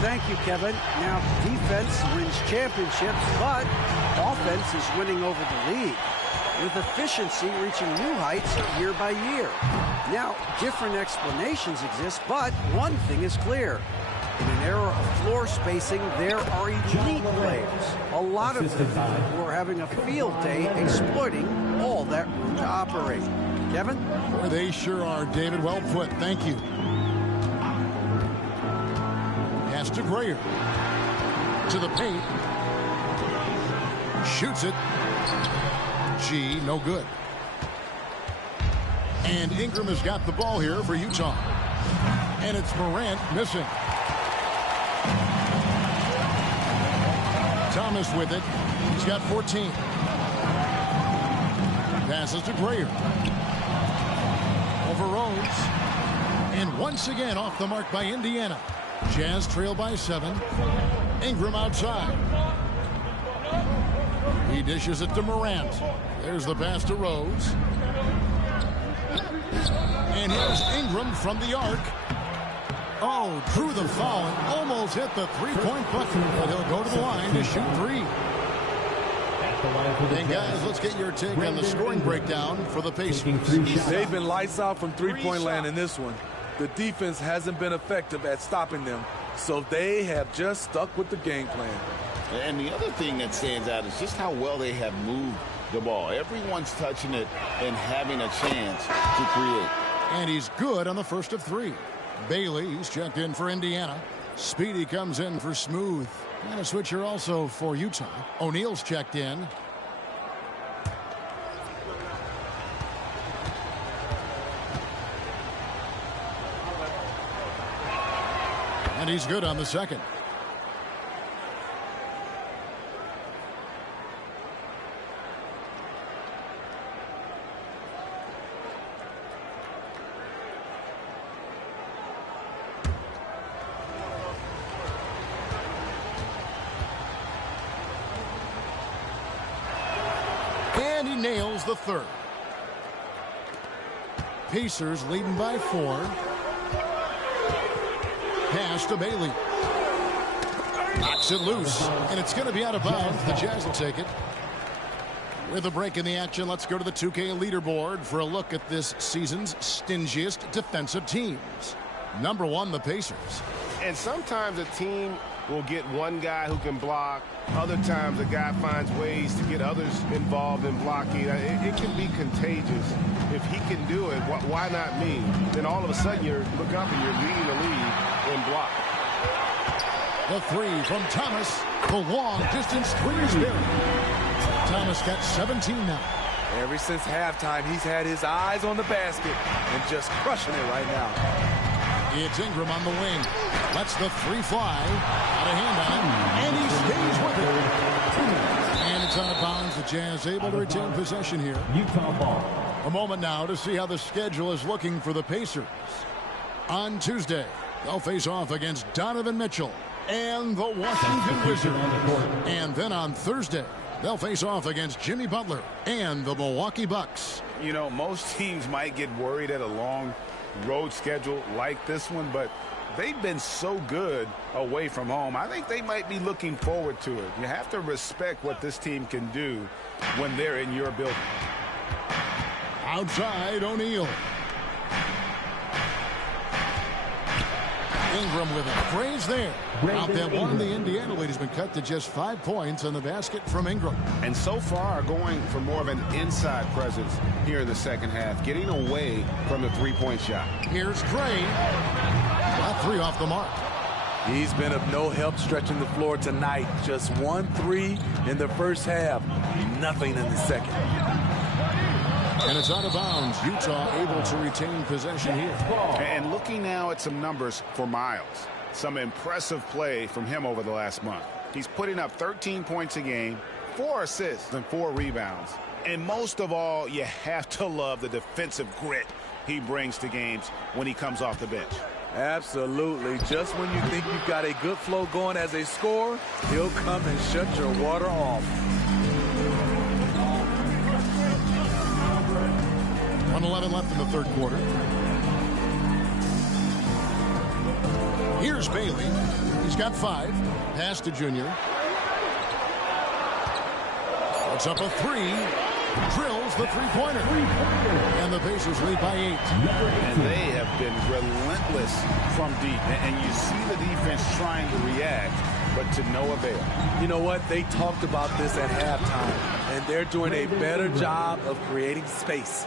Thank you, Kevin. Now, defense wins championships, but offense is winning over the league, with efficiency reaching new heights year by year. Now, different explanations exist, but one thing is clear. In an era of floor spacing, there are elite players, a lot of them who are having a field day exploiting all that room to operate. Kevin? Boy, they sure are, David. Well put. Thank you. Pass to Grayer. To the paint. Shoots it. G, no good. And Ingram has got the ball here for Utah. And it's Morant missing. Thomas with it. He's got 14. Passes to Grayer. Over Rose. And once again off the mark by Indiana. Jazz trail by 7. Ingram outside. He dishes it to Morant. There's the pass to Rose. And here's Ingram from the arc. Oh, drew the foul and almost hit the three-point bucket. But he'll go to the line to shoot 3. And guys, let's get your take on the scoring breakdown for the Pacers. They've been lights out from three-point land in this one. The defense hasn't been effective at stopping them, so they have just stuck with the game plan. And the other thing that stands out is just how well they have moved the ball. Everyone's touching it and having a chance to create. And he's good on the first of 3. Bailey, he's checked in for Indiana. Speedy comes in for Smooth. And a switcher also for Utah. O'Neal's checked in. And he's good on the second. And he nails the third. Pacers leading by 4. Pass to Bailey. Knocks it loose. And it's going to be out of bounds. The Jazz will take it. With a break in the action, let's go to the 2K leaderboard for a look at this season's stingiest defensive teams. Number 1, the Pacers. And sometimes a team will get one guy who can block. Other times a guy finds ways to get others involved in blocking. It can be contagious. If he can do it, why not me? Then all of a sudden you look up and you're leading the league in block. The 3 from Thomas. The long distance 3 is there. Thomas got 17 now. Ever since halftime, he's had his eyes on the basket and just crushing it right now. It's Ingram on the wing. Lets the 3 fly. Out of hand on it. And he stays with it. And it's out of bounds. The Jazz able to retain possession here. Utah ball. A moment now to see how the schedule is looking for the Pacers. On Tuesday, they'll face off against Donovan Mitchell and the Washington Wizards. And then on Thursday, they'll face off against Jimmy Butler and the Milwaukee Bucks. You know, most teams might get worried at a long road schedule like this one, but they've been so good away from home. I think they might be looking forward to it. You have to respect what this team can do when they're in your building. Outside, O'Neal. Ingram with a praise there. Out that one, the Indiana lead has been cut to just 5 points on the basket from Ingram. And so far going for more of an inside presence here in the second half, getting away from the three-point shot. Here's Gray. That three off the mark. He's been of no help stretching the floor tonight. Just 1 3 in the first half. Nothing in the second. And it's out of bounds. Utah able to retain possession here. And looking now at some numbers for Miles. Some impressive play from him over the last month. He's putting up 13 points a game, 4 assists, and 4 rebounds. And most of all, you have to love the defensive grit he brings to games when he comes off the bench. Absolutely. Just when you think you've got a good flow going as a scorer, he'll come and shut your water off. 1:11 left in the third quarter. Here's Bailey. He's got 5. Pass to Junior. Puts up a 3. Drills the three-pointer. And the Pacers lead by 8. And they have been relentless from deep. And you see the defense trying to react, but to no avail. You know what? They talked about this at halftime, and they're doing a better job of creating space.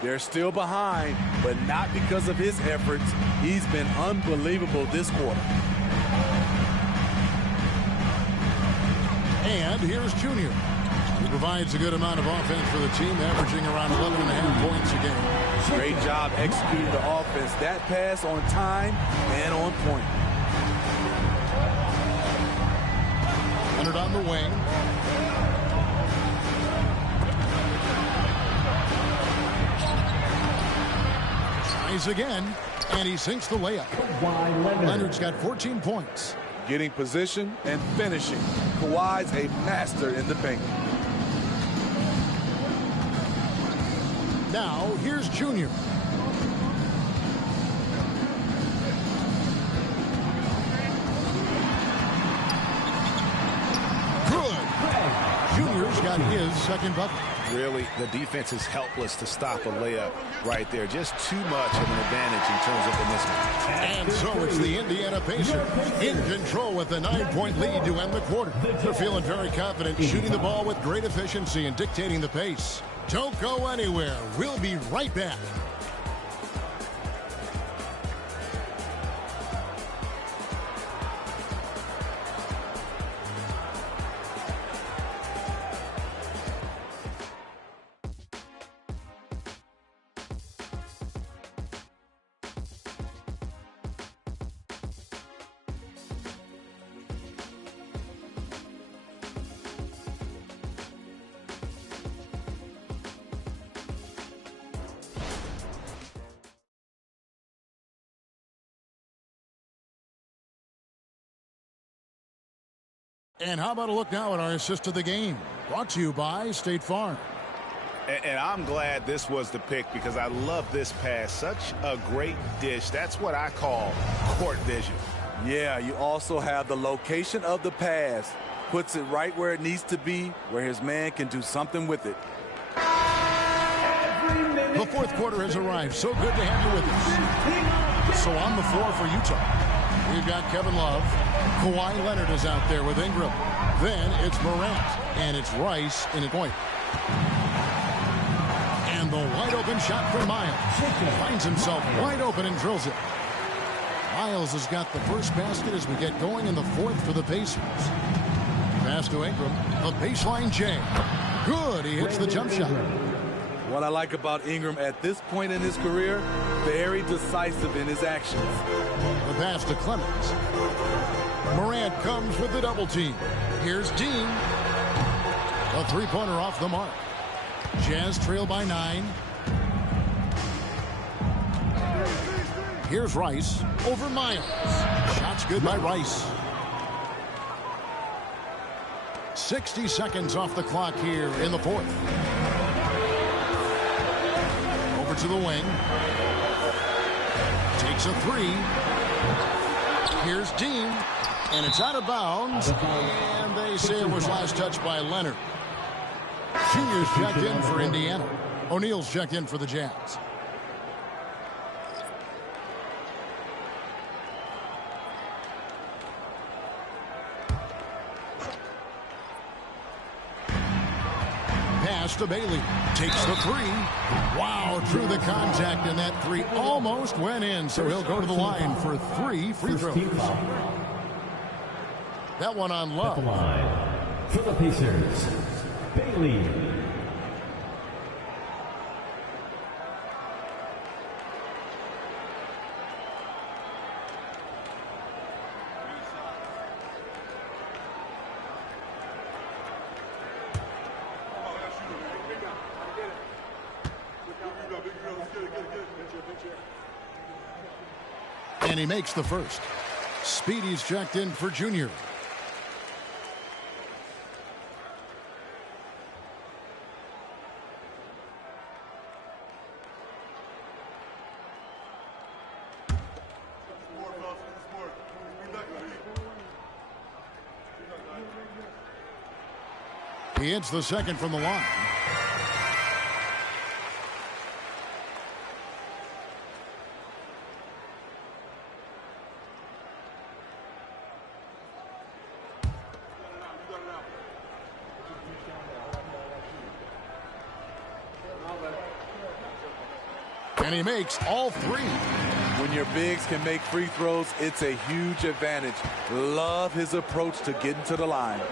They're still behind, but not because of his efforts. He's been unbelievable this quarter. And here's Junior. He provides a good amount of offense for the team, averaging around 11.5 points a game. Great job executing the offense. That pass on time and on point. Leonard on the wing. Tries again, and he sinks the layup. Leonard's got 14 points. Getting position and finishing. Kawhi's a master in the paint. Now, here's Junior. Good. Junior's got his second bucket. Really, the defense is helpless to stop a layup right there. Just too much of an advantage in terms of the mismatch. And so it's the Indiana Pacers in control with a 9-point lead to end the quarter. They're feeling very confident, shooting the ball with great efficiency and dictating the pace. Don't go anywhere. We'll be right back. And how about a look now at our assist of the game? Brought to you by State Farm. And I'm glad this was the pick because I love this pass. Such a great dish. That's what I call court vision. Yeah, you also have the location of the pass. Puts it right where it needs to be, where his man can do something with it. The fourth quarter has arrived. So good to have you with us. So on the floor for Utah, we've got Kevin Love. Kawhi Leonard is out there with Ingram. Then it's Morant, and it's Rice in a point. And the wide open shot for Miles. Finds himself wide open and drills it. Miles has got the first basket as we get going in the fourth for the Pacers. Pass to Ingram. A baseline J. Good. He hits the jump shot. What I like about Ingram at this point in his career, very decisive in his actions. The pass to Clemens. Morant comes with the double team. Here's Dean. A three-pointer off the mark. Jazz trail by 9. Here's Rice over Miles. Shots good by Rice. 60 seconds off the clock here in the fourth. Over to the wing. takes a three. Here's Dean, and it's out of bounds, and they say it was last touched by Leonard. Junior's checked in for Indiana. O'Neal's checked in for the Jazz. Pass to Bailey. Takes the three. Wow, drew the contact, and that three almost went in, so he'll go to the line for 3 free throws. That one on Love. At the line for the Pacers, Bailey. And he makes the first. Speedy's checked in for Junior. He hits the second from the line. And he makes all three. When your bigs can make free throws, it's a huge advantage. Love his approach to getting to the line.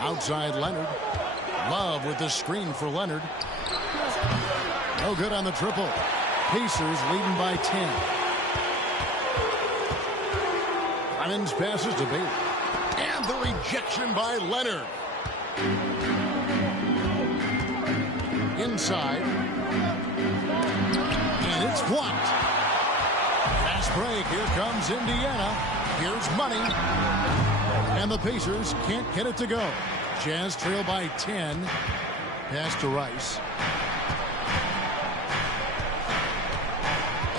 Outside Leonard. Love with the screen for Leonard. No good on the triple. Pacers leading by 10. Clemens passes to Bailey. And the rejection by Leonard. Inside. And it's blocked. Fast break. Here comes Indiana. Here's money. And the Pacers can't get it to go. Jazz trail by 10. Pass to Rice.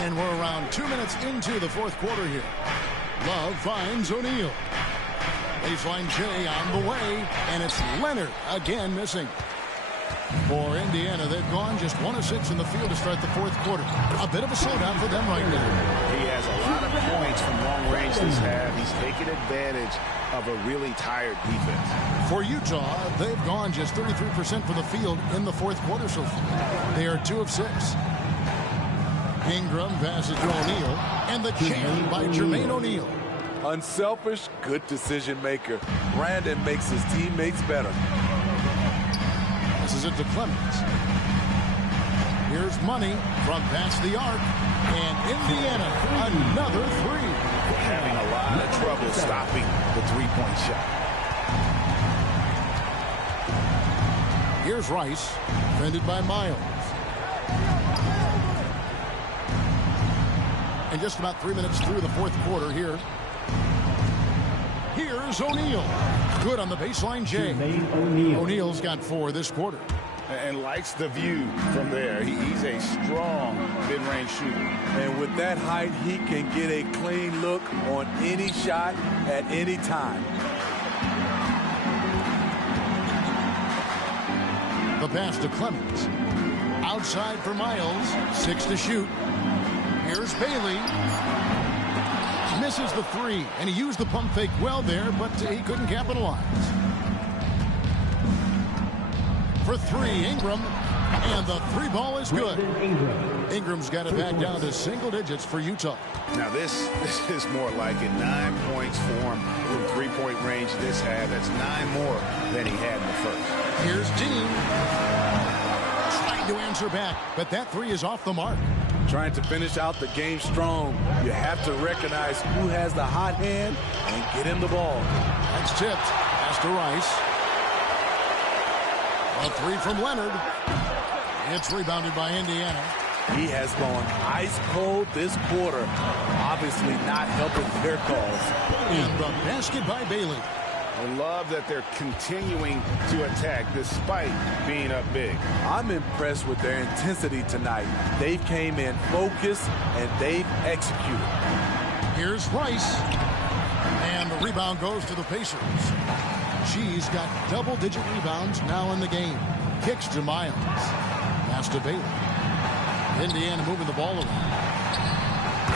And we're around 2 minutes into the fourth quarter here. Love finds O'Neal. Baseline J on the way. And it's Leonard again missing. For Indiana, they've gone just 1 of 6 in the field to start the fourth quarter. A bit of a slowdown for them right now. He has a lot of points from long range this half. He's taking advantage of a really tired defense. For Utah, they've gone just 33% from the field in the fourth quarter so far. They are 2 of 6. Ingram passes to O'Neal, and the jam by Jermaine O'Neal. Unselfish, good decision maker. Brandon makes his teammates better. Passes it to Clemens. Here's money from past the arc. And Indiana, another three. Having a lot of trouble stopping the three-point shot. Here's Rice, defended by Miles. And just about 3 minutes through the fourth quarter here. Here's O'Neal. Good on the baseline, Jay. O'Neal's got 4 this quarter. And likes the view from there. He's a strong mid-range shooter. And with that height, he can get a clean look on any shot at any time. The pass to Clemens. Outside for Miles. 6 to shoot. Here's Bailey. Misses the 3, and he used the pump fake well there, but he couldn't capitalize. For 3, Ingram, and the 3 ball is good. Ingram's got it back down to single digits for Utah. Now this is more like it. 9 points for him from three-point range this half. That's 9 more than he had in the first. Here's Dean. Trying to answer back, but that 3 is off the mark. Trying to finish out the game strong. You have to recognize who has the hot hand and get him the ball. That's tipped. Pass to Rice. A 3 from Leonard. It's rebounded by Indiana. He has gone ice cold this quarter. Obviously not helping their cause. And the basket by Bailey. I love that they're continuing to attack despite being up big. I'm impressed with their intensity tonight. They came in focused and they've executed. Here's Rice. And the rebound goes to the Pacers. She's got double-digit rebounds now in the game. Kicks to Miles. Pass to Bailey. Indiana moving the ball around.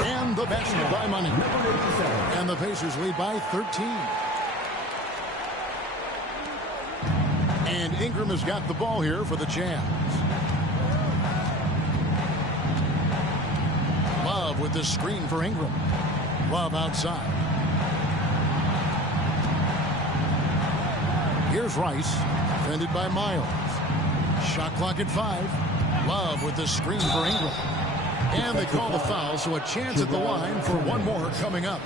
And the basket by Money. And the Pacers lead by 13. And Ingram has got the ball here for the Jazz. Love with the screen for Ingram. Love outside. Here's Rice, defended by Miles. Shot clock at 5. Love with the screen for Ingram. And they call the foul, so a chance at the line for one more coming up.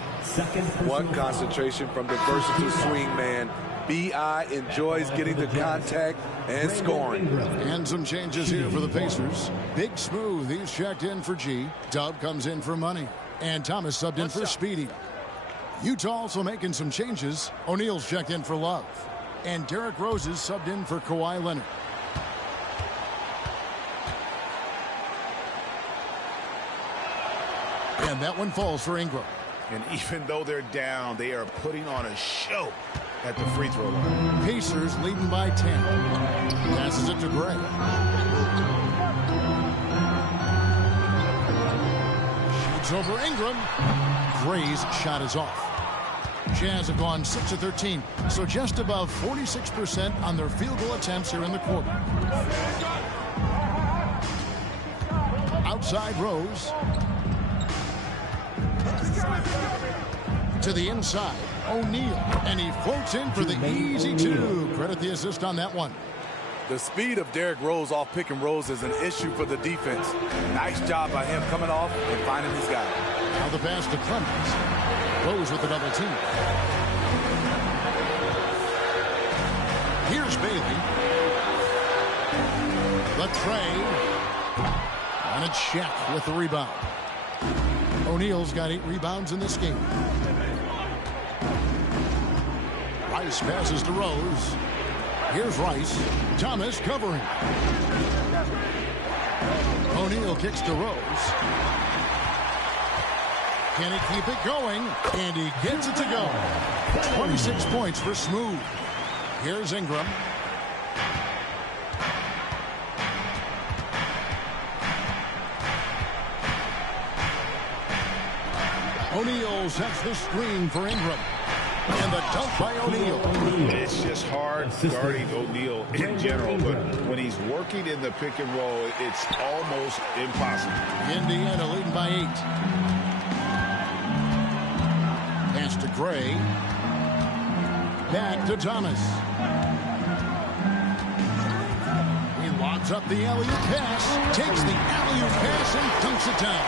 One concentration from the versatile swing man. B.I. enjoys getting the contact and scoring. And some changes here for the Pacers. Big Smooth, he's checked in for G. Dub comes in for Money. And Thomas subbed in for Speedy. Utah also making some changes. O'Neal's checked in for Love. And Derrick Rose is subbed in for Kawhi Leonard. And that one falls for Ingram. And even though they're down, they are putting on a show at the free throw line. Pacers leading by 10. Passes it to Gray. Shoots over Ingram. Gray's shot is off. Jazz have gone 6 of 13, so just above 46% on their field goal attempts here in the quarter. Outside Rose. To the inside, O'Neal, and he floats in for the easy two. Credit the assist on that one. The speed of Derrick Rose off pick and rolls is an issue for the defense. Nice job by him coming off and finding his guy. Now the pass to Clemens. Rose with the double team. Here's Bailey. The tray. And it's Shaq with the rebound. O'Neal's got 8 rebounds in this game. Rice passes to Rose. Here's Rice. Thomas covering. O'Neal kicks to Rose. Can he keep it going? And he gets it to go. 26 points for Smooth. Here's Ingram. O'Neal sets the screen for Ingram. And the dunk by O'Neal. It's just hard guarding O'Neal in general, but when he's working in the pick and roll, it's almost impossible. Indiana leading by 8. Pass to Gray. Back to Thomas. He lobs up the alley-oop pass. Takes the alley-oop pass and dunks it down.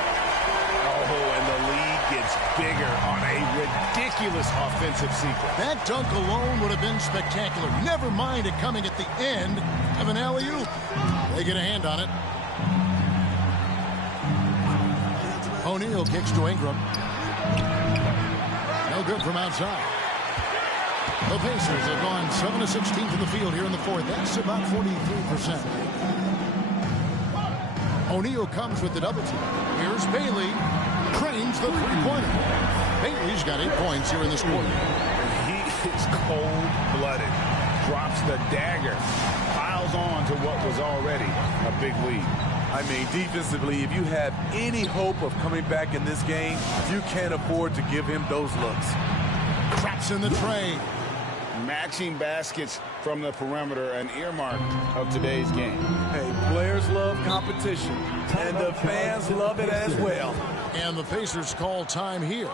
Oh, and the lead gets bigger on a ridiculous offensive sequence. That dunk alone would have been spectacular. Never mind it coming at the end of an alley-oop. They get a hand on it. O'Neal kicks to Ingram. No good from outside. The Pacers have gone 7 of 16 to the field here in the fourth. That's about 43%. O'Neal comes with the double team. Here's Bailey. Cranes the three-pointer. Bailey's got 8 points here in this quarter. He is cold-blooded. Drops the dagger. Piles on to what was already a big lead. I mean, defensively, if you have any hope of coming back in this game, you can't afford to give him those looks. Traps in the tray. Matching baskets from the perimeter, an earmark of today's game. Hey, players love competition, and the fans love it as well. And the Pacers call time here.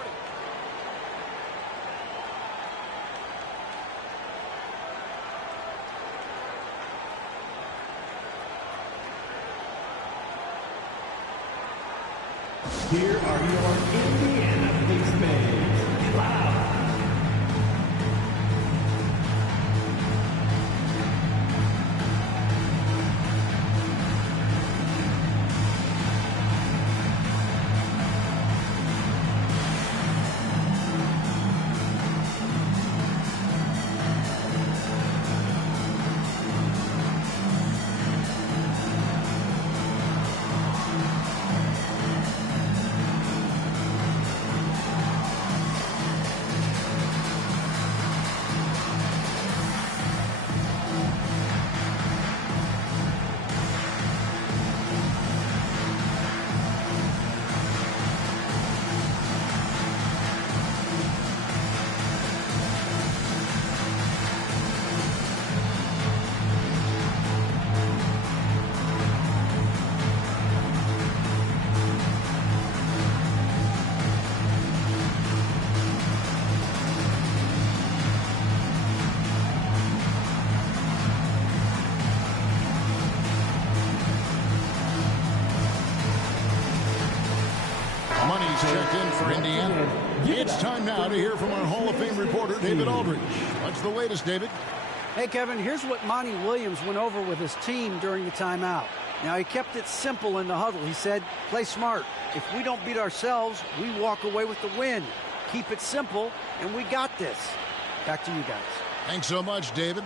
Here are your Indiana Pacers. Loud. Money's checked in for Indiana. It's time now to hear from our Hall of Fame reporter, David Aldridge. What's the latest, David? Hey, Kevin, here's what Monty Williams went over with his team during the timeout. Now, he kept it simple in the huddle. He said, play smart. If we don't beat ourselves, we walk away with the win. Keep it simple, and we got this. Back to you guys. Thanks so much, David.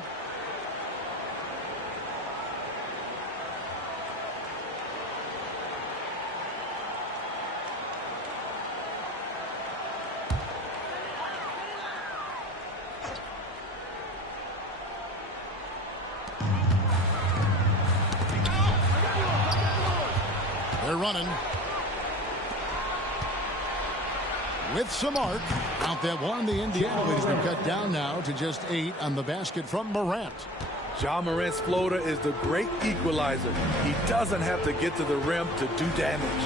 They're running. With some arc. Count that one. The Indiana lead has been cut down now to just 8 on the basket from Morant. Ja Morant's floater is the great equalizer. He doesn't have to get to the rim to do damage.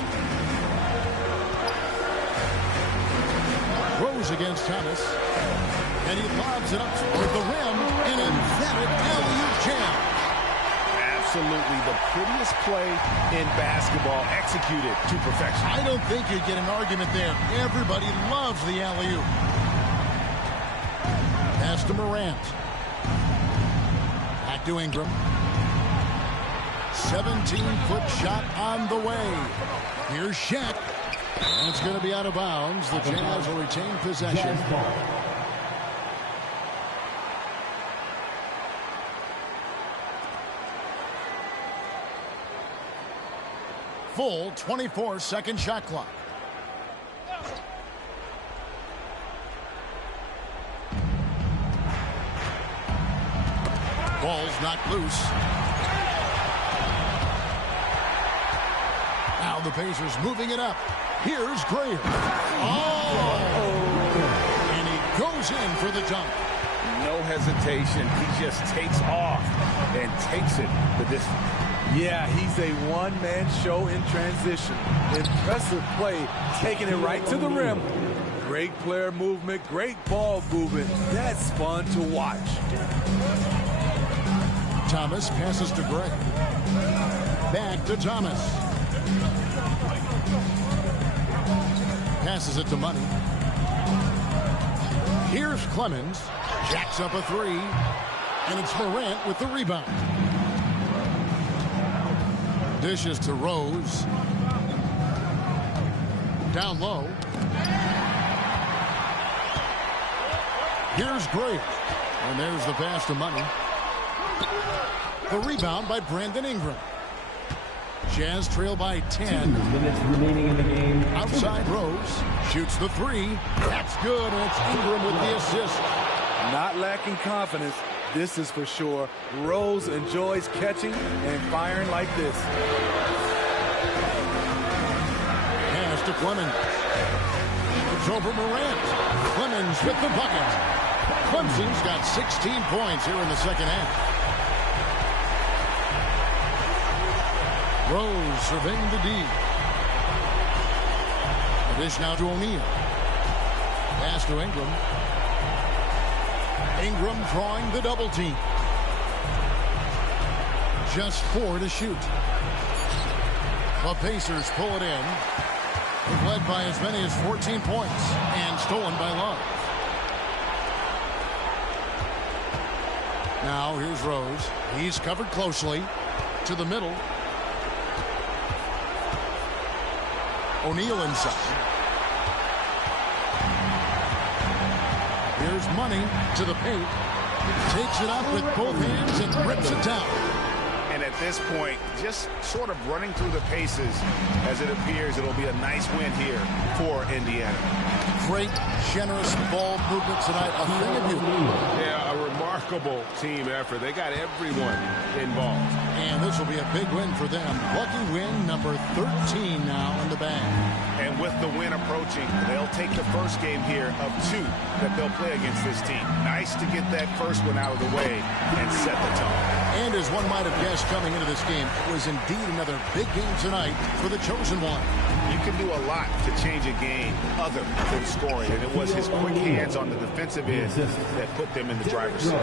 Rose against Thomas. And he lobs it up toward the rim. An emphatic alley-oop jam. Absolutely the prettiest play in basketball, executed to perfection. I don't think you get an argument there. Everybody loves the alley-oop. Pass to Morant. Back to Ingram. 17-foot shot on the way. Here's Shaq. And it's going to be out of bounds. The Jazz will retain possession. Full 24-second shot clock. Ball's knocked loose. Now the Pacers moving it up. Here's Graham. Oh! And he goes in for the dunk. No hesitation. He just takes off and takes it the distance. Yeah, he's a one-man show in transition. Impressive play, taking it right to the rim. Great player movement, great ball movement. That's fun to watch. Thomas passes to Gray. Back to Thomas. Passes it to Money. Here's Clemens. Jacks up a three. And it's Morant with the rebound. Dishes to Rose. Down low. Here's Gray. And there's the pass to Money. The rebound by Brandon Ingram. Jazz trail by 10. Minutes remaining in the game. Outside Rose. Shoots the three. That's good. And it's Ingram with the assist. Not lacking confidence. This is for sure. Rose enjoys catching and firing like this. Pass to Clemens. It's over Morant. Clemens with the bucket. Clemson's got 16 points here in the second half. Rose surveying the D. A dish now to O'Neal. Pass to Ingram. Ingram drawing the double team. Just 4 to shoot. The Pacers pull it in. They've led by as many as 14 points and stolen by Love. Now here's Rose. He's covered closely to the middle. O'Neal inside. Here's Money to the paint. Takes it up with both hands and rips it down. And at this point, just sort of running through the paces as it appears it'll be a nice win here for Indiana. Great, generous ball movement tonight. A thing of beauty. Yeah, a remarkable team effort. They got everyone involved. And this will be a big win for them. Lucky win number 13 now in the bag. And with the win approaching, they'll take the first game here of 2 that they'll play against this team. Nice to get that first one out of the way and set the tone. And as one might have guessed coming into this game, it was indeed another big game tonight for the chosen one. You can do a lot to change a game other than scoring, and it was his quick hands on the defensive end that put them in the driver's seat.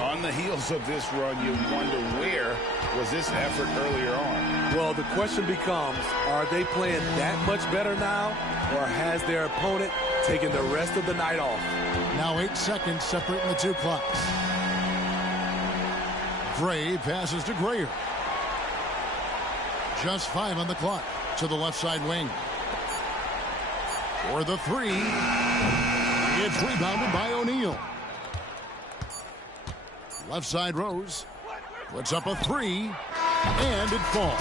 On On the heels of this run, you wonder where was this effort earlier on? Well, the question becomes, are they playing that much better now, or has their opponent taken the rest of the night off? Now 8 seconds separating the two clocks. Gray passes to Grayer. Just 5 on the clock to the left side wing. For the 3. It's rebounded by O'Neal. Left side Rose. Puts up a 3. And it falls.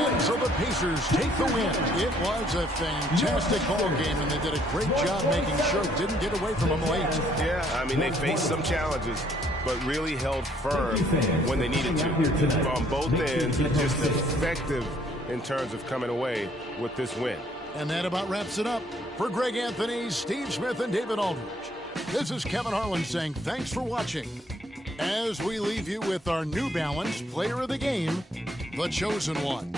And so the Pacers take the win. It was a fantastic ball game, and they did a great job making sure it didn't get away from them late. Yeah, I mean, they faced some challenges, but really held firm when they needed to. On both ends, just effective in terms of coming away with this win. And that about wraps it up. For Greg Anthony, Steve Smith, and David Aldridge, this is Kevin Harlan saying thanks for watching. As we leave you with our New Balance Player of the Game, the Chosen One.